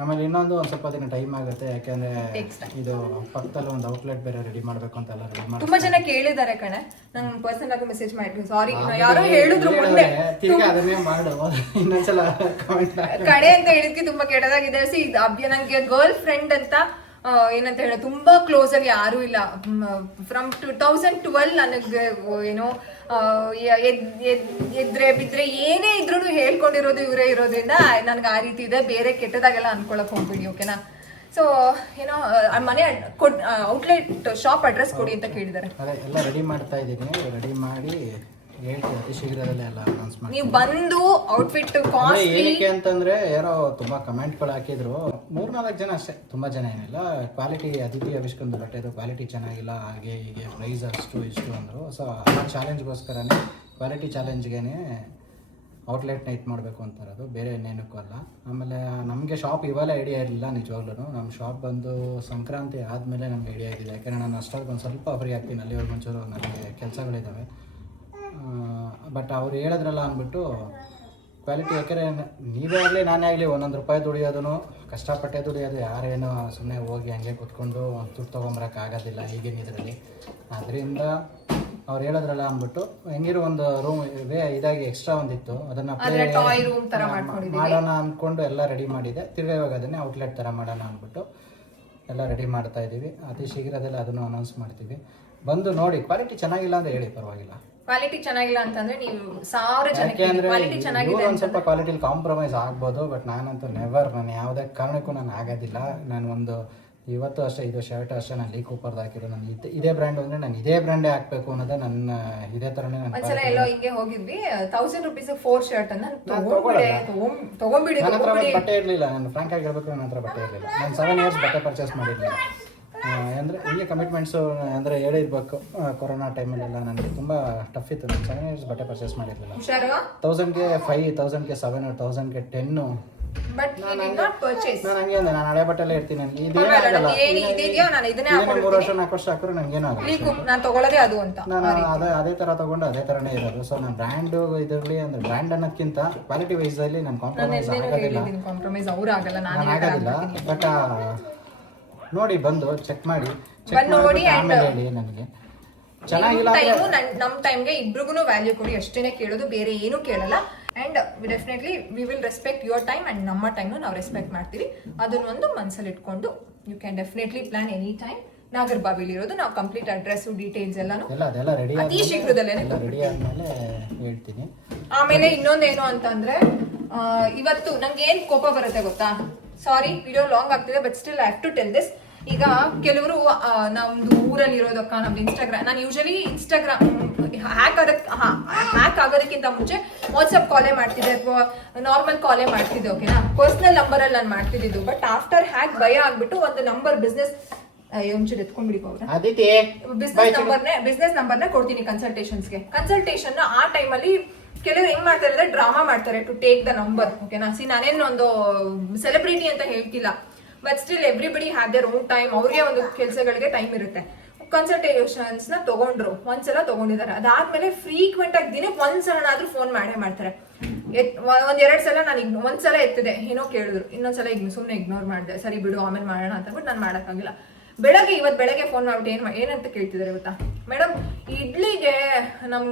ಆಮೇಲೆ ಇನ್ನೊಂದು ಒಂದು ಸ್ವಲ್ಪ ದಿನ ಟೈಮ್ ಆಗುತ್ತೆ, ಯಾಕಂದ್ರೆ ಇದು ಪಕ್ಕದಲ್ಲಿ ಒಂದು ಔಟ್ಲೆಟ್ ಬೇರೆ ರೆಡಿ ಮಾಡಬೇಕು ಅಂತೆಲ್ಲ ರೆಡಿ ಮಾಡಿ ತುಂಬಾ ಜನ ಕೇಳಿದ್ದಾರೆ ಕಣೆ. ನಂಗೆ ಪರ್ಸನಲ್ ಆಗಿ ಮೆಸೇಜ್ ಮಾಡಿದ್ರು. ಸಾರಿ, ಯಾರೋ ಹೇಳಿದ್ರು ಮುಂದೆ ತಿರ್ಗಿ ಅದನ್ನೇ ಮಾಡು ಇನ್ನೊಂದ್ಸಲ ಕಮೆಂಟ್ ಕಡೆ ಅಂತ ಹೇಳಿದ್ಕೆ ತುಂಬಾ ಕೆಟ್ಟದಾಗಿದೆ. ಸಿ ನಂಗೆ ಗರ್ಲ್ ಫ್ರೆಂಡ್ ಅಂತ ಏನಂತ ಹೇಳ ತುಂಬಾ ಕ್ಲೋಸ್ ಅಲ್ಲಿ ಯಾರು ಇಲ್ಲ. ಫ್ರಮ್ 2012 ನನಗೆ ಏನೋ ಎದ್ರೆ ಬಿದ್ರೆ ಏನೇ ಇದ್ರು ಹೇಳ್ಕೊಂಡಿರೋದು ಇವರೇ ಇರೋದ್ರಿಂದ ನನ್ಗೆ ಆ ರೀತಿ ಇದೆ. ಬೇರೆ ಕೆಟ್ಟದಾಗೆಲ್ಲ ಅನ್ಕೊಳಕ್ ಹೋಗ್ಬಿಡಿ, ಓಕೆನಾ? ಸೊ ಏನೋ ಮನೆ ಔಟ್ಲೆಟ್ ಶಾಪ್ ಅಡ್ರೆಸ್ ಕೊಡಿ ಅಂತ ಕೇಳಿದ್ದಾರೆ. ಎಲ್ಲ ರೆಡಿ ಮಾಡ್ತಾ ಇದ್ದೀನಿ, ರೆಡಿ ಮಾಡಿ ಹೇಳ್ತೀನಿ ಅತಿ ಶೀಘ್ರದಲ್ಲೇ ಎಲ್ಲ ಅನೌನ್ಸ್ ಮಾಡಿ. ನೀವು ಬಂದು ಔಟ್ಫಿಟ್ ಕಾಸ್ಟ್ಲಿ ಏನಕ್ಕೆ ಅಂತಂದ್ರೆ ಯಾರೋ ತುಂಬಾ ಕಮೆಂಟ್ಗಳು ಹಾಕಿದ್ರು, 3-4 ಜನ ಅಷ್ಟೇ, ತುಂಬಾ ಜನ ಏನಿಲ್ಲ. ಕ್ವಾಲಿಟಿ ಅದಿತಿ ಅವಿಷ್ಕೊಂದು ಬಟ್ಟೆದು ಕ್ವಾಲಿಟಿ ಚೆನ್ನಾಗಿಲ್ಲ, ಹಾಗೆ ಹೀಗೆ ಪ್ರೈಸ್ ಅಷ್ಟು ಇಷ್ಟು ಅಂದರು. ಸೊ ಆ ಚಾಲೆಂಜ್ಗೋಸ್ಕರನೇ ಕ್ವಾಲಿಟಿ ಚಾಲೆಂಜ್ಗೆ ಔಟ್ಲೆಟ್ನ ಇದು ಮಾಡಬೇಕು ಅಂತಾರದು, ಬೇರೆ ಇನ್ನೇನಕ್ಕೂ ಅಲ್ಲ. ಆಮೇಲೆ ನಮಗೆ ಶಾಪ್ ಇವೆಲ್ಲ ಐಡಿಯಾ ಇರಲಿಲ್ಲ ನಿಜವಾಗ್ಲೂ. ನಮ್ಮ ಶಾಪ್ ಬಂದು ಸಂಕ್ರಾಂತಿ ಆದಮೇಲೆ ನಮ್ಗೆ ಐಡಿಯಾ ಇದ್ದಿದೆ, ಯಾಕೆಂದರೆ ನಾನು ಅಷ್ಟೊಂದು ಒಂದು ಸ್ವಲ್ಪ ಫ್ರೀ ಆಗ್ತೀನಿ, ಅಲ್ಲಿವರೆಗೆ ಒಂಚೂರು ನನಗೆ ಕೆಲಸಗಳಿದ್ದಾವೆ. ಬಟ್ ಅವ್ರು ಹೇಳಿದ್ರಲ್ಲ ಅಂದ್ಬಿಟ್ಟು ಕ್ವಾಲಿಟಿ, ಯಾಕೆಂದರೆ ನೀವೇ ಆಗಲಿ ನಾನೇ ಆಗಲಿ ಒಂದೊಂದು ರೂಪಾಯಿ ದುಡಿಯೋದು ಕಷ್ಟಪಟ್ಟೆ ದುಡಿಯೋದು, ಯಾರೇನೋ ಸುಮ್ಮನೆ ಹೋಗಿ ಹಂಗೆ ಕೂತ್ಕೊಂಡು ದುಡ್ಡು ತೊಗೊಂಬರೋಕ್ಕಾಗೋದಿಲ್ಲ ಈಗಿನ ಇದರಲ್ಲಿ. ಅದರಿಂದ ಅವ್ರು ಹೇಳಿದ್ರಲ್ಲ ಅಂದ್ಬಿಟ್ಟು ಹೆಂಗಿರೋ ಒಂದು ರೂಮ್ ಇದಾಗಿ ಎಕ್ಸ್ಟ್ರಾ ಒಂದಿತ್ತು, ಅದನ್ನು ಮಾಡೋಣ ಅಂದ್ಕೊಂಡು ಎಲ್ಲ ರೆಡಿ ಮಾಡಿದೆ. ತಿರ್ಗಿ ಇವಾಗ ಅದನ್ನೇ ಔಟ್ಲೆಟ್ ಥರ ಮಾಡೋಣ ಅಂದ್ಬಿಟ್ಟು ಎಲ್ಲ ರೆಡಿ ಮಾಡ್ತಾ ಇದ್ದೀವಿ. ಅತಿ ಶೀಘ್ರದಲ್ಲೇ ಅದನ್ನು ಅನೌನ್ಸ್ ಮಾಡ್ತೀವಿ. ಬಂದು ನೋಡಿ. ಕ್ವಾಲಿಟಿ ಚೆನ್ನಾಗಿಲ್ಲ ಅಂತ ಹೇಳಿ, ಪರವಾಗಿಲ್ಲ. ಕ್ವಾಲಿಟಿ ಚೆನ್ನಾಗಿಲ್ಲ ಅಂತಂದ್ರೆ ನೀವು 1000 ಜನಕ್ಕೆ ಕ್ವಾಲಿಟಿ ಚೆನ್ನಾಗಿದೆ ಒಂದು ಸ್ವಲ್ಪ ಕ್ವಾಲಿಟಿಲಿ ಕಾಂಪ್ರಮೈಸ್ ಆಗ್ಬೋದು, ಬಟ್ ನಾನಂತೂ ನೆವರ್, ನಾನು ಯಾವುದೇ ಕಾರಣಕ್ಕೂ ನಾನು ಆಗೋದಿಲ್ಲ. ನಾನು ಒಂದು ಇವತ್ತು ಅಷ್ಟೇ, ಇದು ಶರ್ಟ್ ಅಷ್ಟೇ ನಾನು ಲೀ ಕೂಪರ್ದು ಹಾಕಿರೋ, ನಾನು ಇದೇ ಬ್ರ್ಯಾಂಡ್ ಅಂದರೆ ನಾನು ಇದೇ ಬ್ರ್ಯಾಂಡೇ ಹಾಕ್ಬೇಕು ಅನ್ನೋದೇ ನನ್ನ ಇದೇ ಥರನೇ. ನಾನು ಒಂದ್ಸಲ ಎಲ್ಲೋ ಹಿಂಗೆ ಹೋಗಿದ್ವಿ, 1000 rupees 4 ಶರ್ಟ್ ಅನ್ನ ತಗೊಂಡ್ಬಿಡಿ. ನನ್ನ ಹತ್ರ ಬಟ್ಟೆ ಇರಲಿಲ್ಲ, ನಾನು ಫ್ರಾಂಕ್ ಆಗಿ ಹೇಳ್ಬೇಕು, ನನ್ನ ಹತ್ರ ಬಟ್ಟೆ ಇರಲಿಲ್ಲ. ನಾನು 7 years ಬಟ್ಟೆ ಪರ್ಚೇಸ್ ಮಾಡಿರಲಿಲ್ಲ. ಅಂದರೆ ಹಿಂಗೆ ಕಮಿಟ್ಮೆಂಟ್ಸು ಅಂದರೆ ಹೇಳಿರ್ಬೇಕು. ಕೊರೋನಾ ಟೈಮಲ್ಲೆಲ್ಲ ನನಗೆ ತುಂಬ ಟಫ್ ಇತ್ತು. ನಾನು 7 years ಬಟ್ಟೆ ಪರ್ಚೇಸ್ ಮಾಡಿರಲಿಲ್ಲ. 1000ಗೆ 5, 1000ಗೆ 7, 1000ಗೆ 10. ಬಟ್ ನಾನು ಹಂಗೆ ಅಂದೆ, ನಾನು ಹಳೆ ಬಟ್ಟೆಲ್ಲ ಇರ್ತೀನಿ, ನನಗೆ ಇದೇನಾಗಲ್ಲ. 3 ವರ್ಷ 4 ವರ್ಷ ಹಾಕಿದ್ರು ನನಗೇನು ಆಗಲ್ಲ. ನಾನು ತಗೊಳ್ಳೋದೇ ಅದು ಅಂತ. ನಾನು ಅದೇ ಥರ ತೊಗೊಂಡು ಅದೇ ಥರನೇ ಇರೋದು. ಸೊ ನಾನು ಬ್ರ್ಯಾಂಡು ಇದರಲ್ಲಿ ಅಂದರೆ ಬ್ರ್ಯಾಂಡ್ ಅನ್ನೋದಕ್ಕಿಂತ ಕ್ವಾಲಿಟಿ ವೈಸಲ್ಲಿ ನಾನು ಕಾಂಪ್ರಮೈಸ್ ಆಗೋದಿಲ್ಲ. ಬಟ್ ನೋಡಿ, ಬಂದು ಚೆಕ್ ಮಾಡಿ ಆಮೇಲೆ ಹೇಳಿ ನನಗೆ ಚೆನ್ನಾಗಿಲ್ಲ. ನಮ್ಮ ಟೈಮ್ಗೆ ಇಬ್ರಿಗೂ ವ್ಯಾಲ್ಯೂ ಕೊಡಿ, ಅಷ್ಟೇನೆ ಕೇಳೋದು, ಬೇರೆ ಏನೂ ಕೇಳಲ್ಲ. And definitely we will respect your time and ನಮ್ಮ ಟೈಮ್ನು ನಾವು ರೆಸ್ಪೆಕ್ಟ್ ಮಾಡ್ತೀವಿ. ಅದನ್ನೊಂದು ಮನಸ್ಸಲ್ಲಿ ಇಟ್ಕೊಂಡು you can definitely plan any time. ನಾಗರಬಾವಿಲಿ ಇರೋದು. ನಾವು ಕಂಪ್ಲೀಟ್ ಅಡ್ರೆಸ್ ಡೀಟೇಲ್ಸ್ ಎಲ್ಲಾನು ಅತಿ ಶೀಘ್ರದಲ್ಲೇ ಹೇಳ್ತೀನಿ. ಆಮೇಲೆ ಇನ್ನೊಂದೇನು ಅಂತಂದ್ರೆ, ಇವತ್ತು ನಂಗೆ ಏನ್ ಕೋಪ ಬರುತ್ತೆ ಗೊತ್ತಾ? ಸಾರಿ, ವಿಡಿಯೋ ಲಾಂಗ್ ಆಗ್ತಿದೆ, but still I have to tell this. ಈಗ ಕೆಲವರು ನಮ್ದು ಊರಲ್ಲಿ ಇರೋದಕ್ಕ ನಮ್ದು ಇನ್ಸ್ಟಾಗ್ರಾಮ್, ನಾನು ಯೂಶಲಿ ಇನ್ಸ್ಟಾಗ್ರಾಮ್ ಹ್ಯಾಕ್ ಆಗೋದಕ್ಕಿಂತ ಮುಂಚೆ ವಾಟ್ಸಪ್ ಕಾಲೇ ಮಾಡ್ತಿದ್ದೆ ಅಥವಾ ನಾರ್ಮಲ್ ಕಾಲೇ ಮಾಡ್ತಿದ್ದೆ, ಓಕೆನಾ? ಪರ್ಸನಲ್ ನಂಬರಲ್ಲಿ ನಾನು ಮಾಡ್ತಿದ್ದು. ಬಟ್ ಆಫ್ಟರ್ ಹ್ಯಾಕ್ ಭಯ ಆಗ್ಬಿಟ್ಟು ಒಂದು ನಂಬರ್ ಬಿಸ್ನೆಸ್ ಒಂಚೂರು ಎತ್ಕೊಂಡ್ಬಿಡಿ ಬಿಸ್ನೆಸ್ ನಂಬರ್ನೇ ಕೊಡ್ತೀನಿ ಕನ್ಸಲ್ಟೇಷನ್ಸ್ಗೆ. ಕನ್ಸಲ್ಟೇಷನ್ ಆ ಟೈಮಲ್ಲಿ ಕೆಲವರು ಹೆಂಗ್ ಮಾಡ್ತಾರೆ ಅಂದ್ರೆ ಡ್ರಾಮಾ ಮಾಡ್ತಾರೆ ಟು ಟೇಕ್ ದ ನಂಬರ್, ಓಕೆನಾ? ನಾನೇನು ಒಂದು ಸೆಲೆಬ್ರಿಟಿ ಅಂತ ಹೇಳ್ತಿಲ್ಲ, but still everybody have their own time. ಅವ್ರಿಗೆ ಒಂದು ಕೆಲಸಗಳಿಗೆ ಟೈಮ್ ಇರುತ್ತೆ. ಕನ್ಸಲ್ಟೇಷನ್ಸ್ ನ ತಗೊಂಡ್ರು, ಒಂದ್ಸಲ ತಗೊಂಡಿದ್ದಾರೆ. ಅದಾದ್ಮೇಲೆ ಫ್ರೀಕ್ವೆಂಟ್ ಆಗಿ ದಿನಕ್ಕೆ ಒಂದ್ಸಲನಾದ್ರೂ ಫೋನ್ ಮಾಡೇ ಮಾಡ್ತಾರೆ. 1-2 ಸಲ ನಾನು ಒಂದ್ಸಲ ಎತ್ತಿದೆ, ಏನೋ ಕೇಳಿದ್ರು, ಇನ್ನೊಂದ್ಸಲ ಸುಮ್ಮನೆ ಇಗ್ನೋರ್ ಮಾಡಿದೆ. ಸರಿ ಬಿಡು, ಆಮೇಲೆ ಮಾಡೋಣ ಅಂತ ಅಂದ್ಬಿಟ್ಟು ನಾನು ಮಾಡೋಕ್ಕಾಗಿಲ್ಲ. ಇವತ್ತು ಬೆಳಗ್ಗೆ ಫೋನ್ ಮಾಡ್ಬಿಟ್ಟು ಏನಂತ ಕೇಳ್ತಿದ್ದಾರೆ ಗೊತ್ತಾ? ಮೇಡಮ್, ಇಡ್ಲಿಗೆ ನಮ್ಮ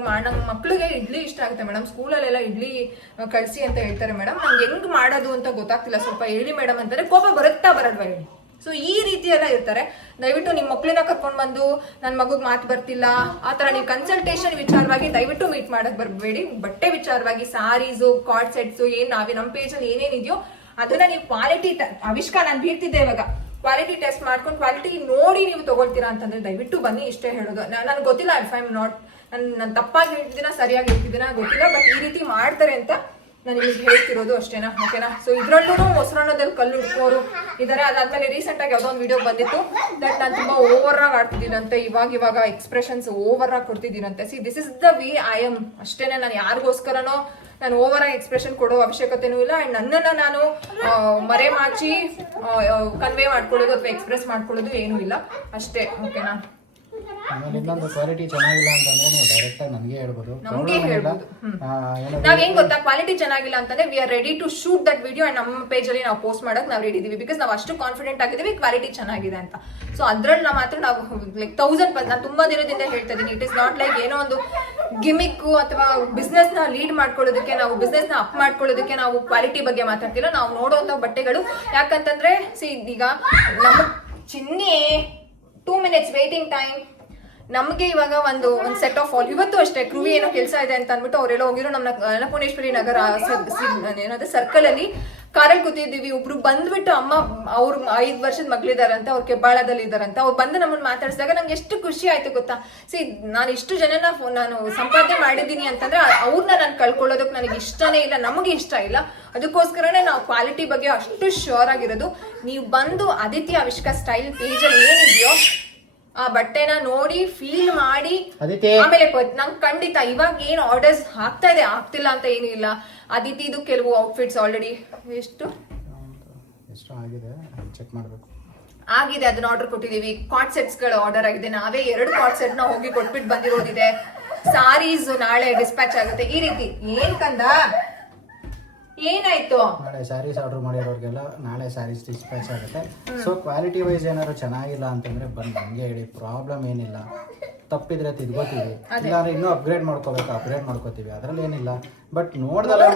ಮಕ್ಳಿಗೆ ಇಡ್ಲಿ ಇಷ್ಟ ಆಗುತ್ತೆ ಮೇಡಮ್, ಸ್ಕೂಲಲ್ಲೆಲ್ಲ ಇಡ್ಲಿ ಕಳಿಸಿ ಅಂತ ಹೇಳ್ತಾರೆ ಮೇಡಮ್, ನಂಗೆ ಹೆಂಗ್ ಮಾಡೋದು ಅಂತ ಗೊತ್ತಾಗ್ತಿಲ್ಲ, ಸ್ವಲ್ಪ ಹೇಳಿ ಮೇಡಮ್ ಅಂತಾರೆ. ಕೋಪ ಬರಲ್ವಾ ಹೇಳಿ? ಸೊ ಈ ರೀತಿ ಎಲ್ಲ ಇರ್ತಾರೆ. ದಯವಿಟ್ಟು ನಿಮ್ಮ ಮಕ್ಳನ್ನ ಕರ್ಕೊಂಡು ಬಂದು ನನ್ನ ಮಗುಗ್ ಮಾತು ಬರ್ತಿಲ್ಲ ಆ ಥರ ನೀವು ಕನ್ಸಲ್ಟೇಷನ್ ವಿಚಾರವಾಗಿ ದಯವಿಟ್ಟು ಮೀಟ್ ಮಾಡಕ್ ಬರಬೇಡಿ. ಬಟ್ಟೆ ವಿಚಾರವಾಗಿ ಸಾರೀಸು, ಕಾರ್ಡ್ ಸೆಟ್ಸು, ನಮ್ಮ ಪೇಜಲ್ಲಿ ಏನೇನಿದೆಯೋ ಅದನ್ನ ನೀವು ಕ್ವಾಲಿಟಿ ಆವಿಷ್ಕಾರ ನಾನು ಬೀರ್ತಿದ್ದೆ ಇವಾಗ ಕ್ವಾಲಿಟಿ ಟೆಸ್ಟ್ ಮಾಡ್ಕೊಂಡು ಕ್ವಾಲಿಟಿ ನೋಡಿ ನೀವು ತಗೊಳ್ತೀರಾ ಅಂತಂದ್ರೆ ದಯವಿಟ್ಟು ಬನ್ನಿ. ಇಷ್ಟೇ ಹೇಳೋದು. ನನಗೆ ಗೊತ್ತಿಲ್ಲ ಇಫ್ ಐ ಆಮ್ ನಾಟ್, ನಾನು ತಪ್ಪಾಗಿ ಹೇಳ್ತಿದ್ದೀನ ಸರಿಯಾಗಿ ಹೇಳ್ತಿದ್ದೀನ ಗೊತ್ತಿಲ್ಲ, ಬಟ್ ಈ ರೀತಿ ಮಾಡ್ತಾರೆ ಅಂತ ನಾನು ನಿಮಗೆ ಹೇಳ್ತಿರೋದು ಅಷ್ಟೇನಾ, ಓಕೆನಾ? ಸೊ ಇದ್ರಲ್ಲೂ ಮೊಸರನ್ನದಲ್ಲಿ ಕಲ್ಲು ಉಟ್ಕೋರು ಇದ್ದಾರೆ. ಅದಾದ್ಮೇಲೆ ರೀಸೆಂಟ್ ಆಗಿ ಯಾವುದೋ ಒಂದು ವಿಡಿಯೋ ಬಂದಿತ್ತು ದಟ್ ನಾನು ತುಂಬಾ ಓವರ್ ಆಗಿ ಆಡ್ತಿದ್ದೀನಂತೆ, ಇವಾಗ ಎಕ್ಸ್ಪ್ರೆಷನ್ಸ್ ಓವರ್ ಆಗಿ ಕೊಡ್ತಿದ್ದೀನಂತೆ. See this is the way I am ಅಷ್ಟೇನೆ. ನಾನು ಯಾರಿಗೋಸ್ಕರನೋ ನಾನು ಓವರ್ ಆಗಿ ಎಕ್ಸ್ಪ್ರೆಷನ್ ಕೊಡೋ ಅವಶ್ಯಕತೆನೂ ಇಲ್ಲ. ಅಂಡ್ ನನ್ನನ್ನು ನಾನು ಮರೆಮಾಚಿ ಕನ್ವೆ ಮಾಡ್ಕೊಳ್ಳೋದು ಅಥವಾ ಎಕ್ಸ್ಪ್ರೆಸ್ ಮಾಡ್ಕೊಳ್ಳೋದು ಏನೂ ಇಲ್ಲ, ಅಷ್ಟೇ, ಓಕೆನಾ? ಆಮೇಲೆ ಇನ್ನೊಂದು ಕ್ವಾಲಿಟಿ ಚೆನ್ನಾಗಿಲ್ಲ ಅಂತಂದ್ರೆ ನೀವು ಡೈರೆಕ್ಟ್ ಆಗಿ ನನಗೆ ಹೇಳ್ಬೋದು. ನಾವ್ ಹೆಂಗ್ ಗೊತ್ತಾ, ಕ್ವಾಲಿಟಿ ಚೆನ್ನಾಗಿಲ್ಲ ಅಂತಂದ್ರೆ we are ready to shoot that video and ನಮ್ಮ ಪೇಜ್ ಅಲ್ಲಿ ನಾವು ಪೋಸ್ಟ್ ಮಾಡಕ್ ನಾವು ರೆಡಿ ಇದೀವಿ. ಬಿಕಾಸ್ ನಾವು ಅಷ್ಟು ಕಾನ್ಫಿಡೆಂಟ್ ಆಗಿದ್ದೀವಿ ಕ್ವಾಲಿಟಿ ಚೆನ್ನಾಗಿದೆ ಅಂತ. ಸೊ ಅದ್ರಲ್ಲಿ ನಾವು ಮಾತ್ರ ನಾವು ಲೈಕ್ 1000% ನಾನು ತುಂಬಾ ದಿನದಿಂದ ಹೇಳ್ತಾ ಇದೀನಿ. ಇಟ್ ಇಸ್ ನಾಟ್ ಲೈಕ್ ಏನೋ ಒಂದು ಗಿಮಿಕ್ ಅಥವಾ ಬಿಸ್ನೆಸ್ ನ ಲೀಡ್ ಮಾಡ್ಕೊಳ್ಳೋದಕ್ಕೆ, ನಾವು ಬಿಸ್ನೆಸ್ ನ ಅಪ್ ಮಾಡ್ಕೊಳ್ಳೋದಕ್ಕೆ ನಾವು ಕ್ವಾಲಿಟಿ ಬಗ್ಗೆ ಮಾತಾಡ್ತಿಲ್ಲ. ನಾವು ನೋಡುವಂತ ಬಟ್ಟೆಗಳು ಯಾಕಂತಂದ್ರೆ ಈಗ ನಮ್ಮ ಚಿನ್ನಿ 2 minutes ವೇಟಿಂಗ್ ಟೈಮ್. ನಮಗೆ ಇವಾಗ ಒಂದು ಸೆಟ್ ಆಫ್ ಆಲ್ ಇವತ್ತು ಅಷ್ಟೇ ಕ್ರೂವಿ ಏನೋ ಕೆಲಸ ಇದೆ ಅಂತ ಅಂದ್ಬಿಟ್ಟು ಅವರೆಲ್ಲ ಹೋಗಿರೋ ನಮ್ಮ ಅನ್ನಪೂರ್ಣೇಶ್ವರಿ ನಗರ ಏನಾದ್ರೆ ಸರ್ಕಲ್ ಅಲ್ಲಿ ಕಾರಲ್ಲಿ ಕೂತಿದ್ದೀವಿ. ಒಬ್ರು ಬಂದ್ಬಿಟ್ಟು ಅಮ್ಮ ಅವ್ರು 5 ವರ್ಷದ ಮಗಳಿದಾರಂತ, ಅವ್ರು ಕೆಬ್ಬಾಳದಲ್ಲಿ ಇದಾರಂತ. ಅವ್ರು ಬಂದು ನಮ್ಮನ್ನ ಮಾತಾಡಿಸಿದಾಗ ನಂಗೆ ಎಷ್ಟು ಖುಷಿ ಆಯ್ತು ಗೊತ್ತಾ. ನಾನು ಇಷ್ಟು ಜನನ ನಾನು ಸಂಪಾದನೆ ಮಾಡಿದ್ದೀನಿ ಅಂತಂದ್ರೆ ಅವ್ರನ್ನ ನಾನು ಕಳ್ಕೊಳ್ಳೋದಕ್ಕೆ ನನಗೆ ಇಷ್ಟನೇ ಇಲ್ಲ, ನಮಗೆ ಇಷ್ಟ ಇಲ್ಲ. ಅದಕ್ಕೋಸ್ಕರನೇ ನಾವು ಕ್ವಾಲಿಟಿ ಬಗ್ಗೆ ಅಷ್ಟು ಶ್ಯೂರ್ ಆಗಿರೋದು. ನೀವು ಬಂದು ಆದಿತ್ಯ ಆವಿಷ್ಕಾರ ಸ್ಟೈಲ್ ಪೇಜಲ್ಲಿ ಏನಿದೆಯೋ ಆ ಬಟ್ಟೆನ ನೋಡಿ ಫೀಲ್ ಮಾಡಿ ಅದಿತಿ ಆಮೇಲೆ ನಂಗೆ ಖಂಡಿತ ಇವಾಗ ಏನ್ ಆರ್ಡರ್ಸ್ ಆಗ್ತಿಲ್ಲ ಅಂತ ಏನೂ ಇಲ್ಲ. ಅದಿತಿದು ಕೆಲವು ಔಟ್ಫಿಟ್ಸ್ ಆಲ್ರೆಡಿ ಎಷ್ಟು ಆಗಿದೆ ಚೆಕ್ ಮಾಡಬೇಕು. ಆಗಿದೆ, ಅದನ್ನ ಆರ್ಡರ್ ಕೊಟ್ಟಿದೀವಿ. ಕಾರ್ಡ್ ಸೆಟ್ಸ್ ಗಳು ಆರ್ಡರ್ ಆಗಿದೆ. ನಾವೇ 2 ಕಾರ್ಡ್ ಸೆಟ್ ನ ಹೋಗಿ ಕೊಟ್ಬಿಟ್ಟು ಬಂದಿರೋದಿದೆ. ಸಾರೀಸ್ ನಾಳೆ ಡಿಸ್ಪ್ಯಾಚ್ ಆಗುತ್ತೆ. ಈ ರೀತಿ ಏನ್ ಕಂದ ಏನಾಯ್ತು? ನಾಳೆ ಸ್ಯಾರೀಸ್ ಆರ್ಡರ್ ಮಾಡಿರೋರಿಗೆಲ್ಲ ನಾಳೆ ಸ್ಯಾರೀಸ್ ಡಿಸ್ಪ್ಯಾಚ್ ಆಗುತ್ತೆ. ಸೊ ಕ್ವಾಲಿಟಿ ವೈಸ್ ಏನಾದ್ರು ಚೆನ್ನಾಗಿಲ್ಲ ಅಂತಂದ್ರೆ ಬಂದು ಹಂಗೆ ಹೇಳಿ, ಪ್ರಾಬ್ಲಮ್ ಏನಿಲ್ಲ. ತಪ್ಪಿದ್ರೆ ತಿದ್ಕೋತೀವಿ, ಇಲ್ಲಾಂದ್ರೆ ಇನ್ನೂ ಅಪ್ಗ್ರೇಡ್ ಮಾಡ್ಕೋತೀವಿ, ಅದ್ರಲ್ಲಿ ಏನಿಲ್ಲ. ಬಟ್ ನೋಡ್ದಲ್ಲ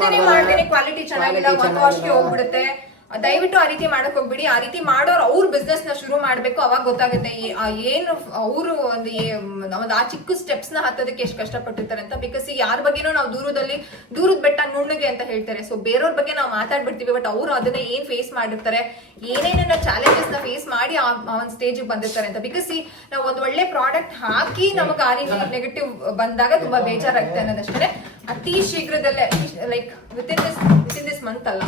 ಕ್ವಾಲಿಟಿ ಚೆನ್ನಾಗಿಲ್ಲ, ಒಂದು ವಾಶ್ಗೆ ಹೋಗ್ಬಿಡುತ್ತೆ. ದಯವಿಟ್ಟು ಆ ರೀತಿ ಮಾಡಕ್ ಹೋಗ್ಬಿಡಿ. ಆ ರೀತಿ ಮಾಡೋರು ಅವ್ರ ಬಿಸ್ನೆಸ್ ನ ಶುರು ಮಾಡ್ಬೇಕು. ಅವಾಗ ಗೊತ್ತಾಗುತ್ತೆ ಏನು ಅವರು ಒಂದು ಆ ಚಿಕ್ಕ ಸ್ಟೆಪ್ಸ್ ನ ಹತ್ತೋದಕ್ಕೆ ಎಷ್ಟು ಕಷ್ಟಪಟ್ಟಿರ್ತಾರೆ ಅಂತ. ಬಿಕಾಸ್ ಯಾರ ಬಗ್ಗೆನೂ ನಾವು ದೂರದ ಬೆಟ್ಟ ನುಣ್ಣಗೆ ಅಂತ ಹೇಳ್ತಾರೆ. ಸೊ ಬೇರೆಯವ್ರ ಬಗ್ಗೆ ನಾವು ಮಾತಾಡ್ಬಿಡ್ತೀವಿ, ಬಟ್ ಅವರು ಅದನ್ನ ಏನ್ ಫೇಸ್ ಮಾಡಿರ್ತಾರೆ, ಏನೇನ ಚಾಲೆಂಜಸ್ ನ ಫೇಸ್ ಮಾಡಿ ಆ ಒಂದು ಸ್ಟೇಜ್ ಬಂದಿರ್ತಾರೆ ಅಂತ. ಬಿಕಾಸ್ ನಾವು ಒಂದು ಒಳ್ಳೆ ಪ್ರಾಡಕ್ಟ್ ಹಾಕಿ ನಮಗೆ ಆ ರೀತಿ ನೆಗೆಟಿವ್ ಬಂದಾಗ ತುಂಬಾ ಬೇಜಾರಾಗುತ್ತೆ ಅನ್ನೋದಷ್ಟೇ. ಅತಿ ಶೀಘ್ರದಲ್ಲೇ like within this month ಅಲ್ಲ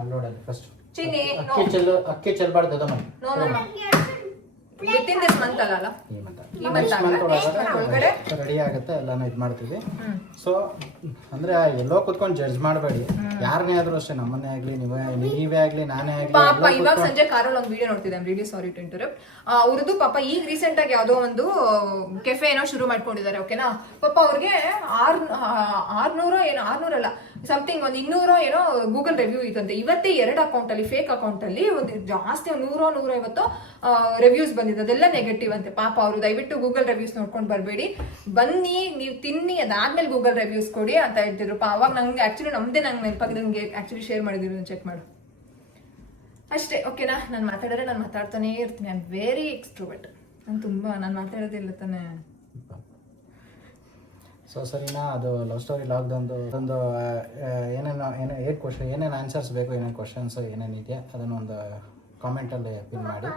ಅಲ್ಲೋಡಲ್ಲಿ ಫಸ್ಟ್ ಚಿನ್ನಿ ಅಕ್ಕಿ ಚೆಲ್ಬಾರ್ದು no within this month ಅಲ್ಲ ಈ ಮಂತ್ ಒಳಗಡೆ ರೆಡಿ ಆಗುತ್ತೆ, ಎಲ್ಲಾನು ಇದು ಮಾಡ್ತೀವಿ. ಸೊ ಅಂದ್ರೆ ಎಲ್ಲೋ ಕುತ್ಕೊಂಡು ಜಡ್ಜ್ ಮಾಡಬೇಡಿ, ಯಾರನ್ನೇ ಆದ್ರೂ ಅಷ್ಟೇ, ನಮ್ಮನ್ನೇ ಆಗ್ಲಿ ನೀವೇ ಆಗ್ಲಿ ನಾನೇ ಆಗ್ಲಿ. ಪಾಪ ಇವಾಗ ಸಂಜೆ ಕಾರಲ್ಲಿ ಒಂದು ವಿಡಿಯೋ ನೋಡ್ತಿದ್ದೆ, ರಿಯಲಿ ಸಾರಿ ಟು ಇಂಟರಪ್ಟ್. ಅವ್ರದ್ದು ಪಾಪ ಈಗ ರೀಸೆಂಟ್ ಆಗಿ ಯಾವುದೋ ಒಂದು ಕೆಫೆ ಏನೋ ಶುರು ಮಾಡ್ಕೊಂಡಿದ್ದಾರೆ, ಓಕೆನಾ. ಪಾಪ ಅವ್ರಿಗೆ 600 ಅಲ್ಲ ಸಮಥಿಂಗ್ ಒಂದು 200 ಏನೋ ಗೂಗಲ್ ರಿವ್ಯೂ ಇತ್ತಂತೆ. ಇವತ್ತೇ 2 ಅಕೌಂಟ್ ಅಲ್ಲಿ ಫೇಕ್ ಅಕೌಂಟ್ ಅಲ್ಲಿ ಒಂದು ಜಾಸ್ತಿ 100-150 ರಿವ್ಯೂಸ್ ಬಂದಿದೆ, ಅದೆಲ್ಲ ನೆಗೆಟಿವ್ ಅಂತೆ. ಪಾಪ ಅವರು ದಯವಿಟ್ಟು ಗೂಗಲ್ ರಿವ್ಯೂಸ್ ನೋಡ್ಕೊಂಡು ಬರಬೇಡಿ, ಬನ್ನಿ ನೀವು ತಿನ್ನಿ, ಅದಾದ್ಮೇಲೆ ಗೂಗಲ್ ರಿವ್ಯೂಸ್ ಕೊಡಿ ಅಂತ ಹೇಳ್ತಿದ್ರು. ಅವಾಗ ನಂಗೆ ಆಕ್ಚುಲಿ ನಮ್ದೇ ನಂಗೆ ನೆನಪಾಗಿ ನನಗೆ ಆಕ್ಚುಲಿ ಶೇರ್ ಮಾಡಿದ್ರು, ಚೆಕ್ ಮಾಡು ಅಷ್ಟೇ, ಓಕೆನಾ. ನಾನು ಮಾತಾಡಿದ್ರೆ ನಾನು ಮಾತಾಡ್ತಾನೆ ಇರ್ತೀನಿ. I am very extrovert. ನಾನು ಮಾತಾಡೋದಿಲ್ಲ ತಾನೆ. ಸೊ ಸರಿನಾ, ಅದು ಲವ್ ಸ್ಟೋರಿ ಲಾಗ್ದೊಂದು ಏನೇನು ಆನ್ಸರ್ಸ್ ಬೇಕು, ಏನೇನು ಕ್ವಶನ್ಸ್ ಏನೇನಿದೆಯಾ ಅದನ್ನು ಒಂದು ಕಾಮೆಂಟಲ್ಲಿ ಪಿನ್ ಮಾಡಿ.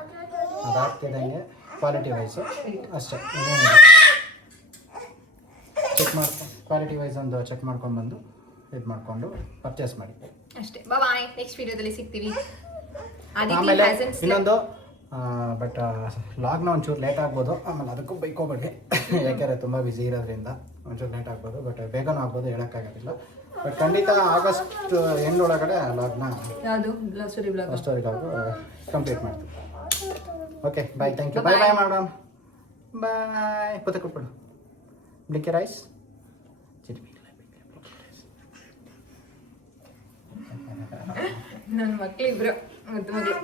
ಅದಾಗ್ತಿದ್ದಂಗೆ ಕ್ವಾಲಿಟಿ ವೈಸು ಅಷ್ಟೇ, ಇನ್ನೇನಿದೆ ಚೆಕ್ ಮಾಡ್ಕೊಂಡು ಕ್ವಾಲಿಟಿ ವೈಸ್ ಒಂದು ಚೆಕ್ ಮಾಡ್ಕೊಂಡು ಬಂದು ಇದು ಮಾಡಿಕೊಂಡು ಪರ್ಚೇಸ್ ಮಾಡಿ ಅಷ್ಟೇ. ಬಾಯ್, ನೆಕ್ಸ್ಟ್ ವಿಡಿಯೋದಲ್ಲಿ ಸಿಗ್ತೀವಿ. ಆಮೇಲೆ ಇನ್ನೊಂದು ಬಟ್ ಲಾಗ್ನ ಒಂಚೂರು ಲೇಟ್ ಆಗ್ಬೋದು, ಆಮೇಲೆ ಅದಕ್ಕೂ ಬೈಕೋಬೇಡಿ, ಯಾಕೆಂದರೆ ತುಂಬ ಬ್ಯುಸಿ ಇರೋದ್ರಿಂದ ಒಂಚೂರು ಲೇಟ್ ಆಗ್ಬೋದು, ಬಟ್ ಬೇಗನೂ ಆಗ್ಬೋದು, ಹೇಳೋಕ್ಕಾಗೋದಿಲ್ಲ. ಬಟ್ ಖಂಡಿತ ಆಗಸ್ಟ್ ಎಂಡ್ ಒಳಗಡೆ ಲಾಗ್ನ ಲವ್ ಸ್ಟೋರಿ ಲಾಗು ಕಂಪ್ಲೀಟ್ ಮಾಡ್ತೀವಿ. Okay bye, thank you. Bye ಮಾಡೋಣ, ಬಾಯ್. ಪುತ್ತ ಕೊಟ್ಬಿಡು ಬ್ಲಿಕ್ಕಿ ರೈಸ್. ನನ್ನ ಮಕ್ಕಳಿಬ್ರು ಮುದ್ದು ಮಗಳು.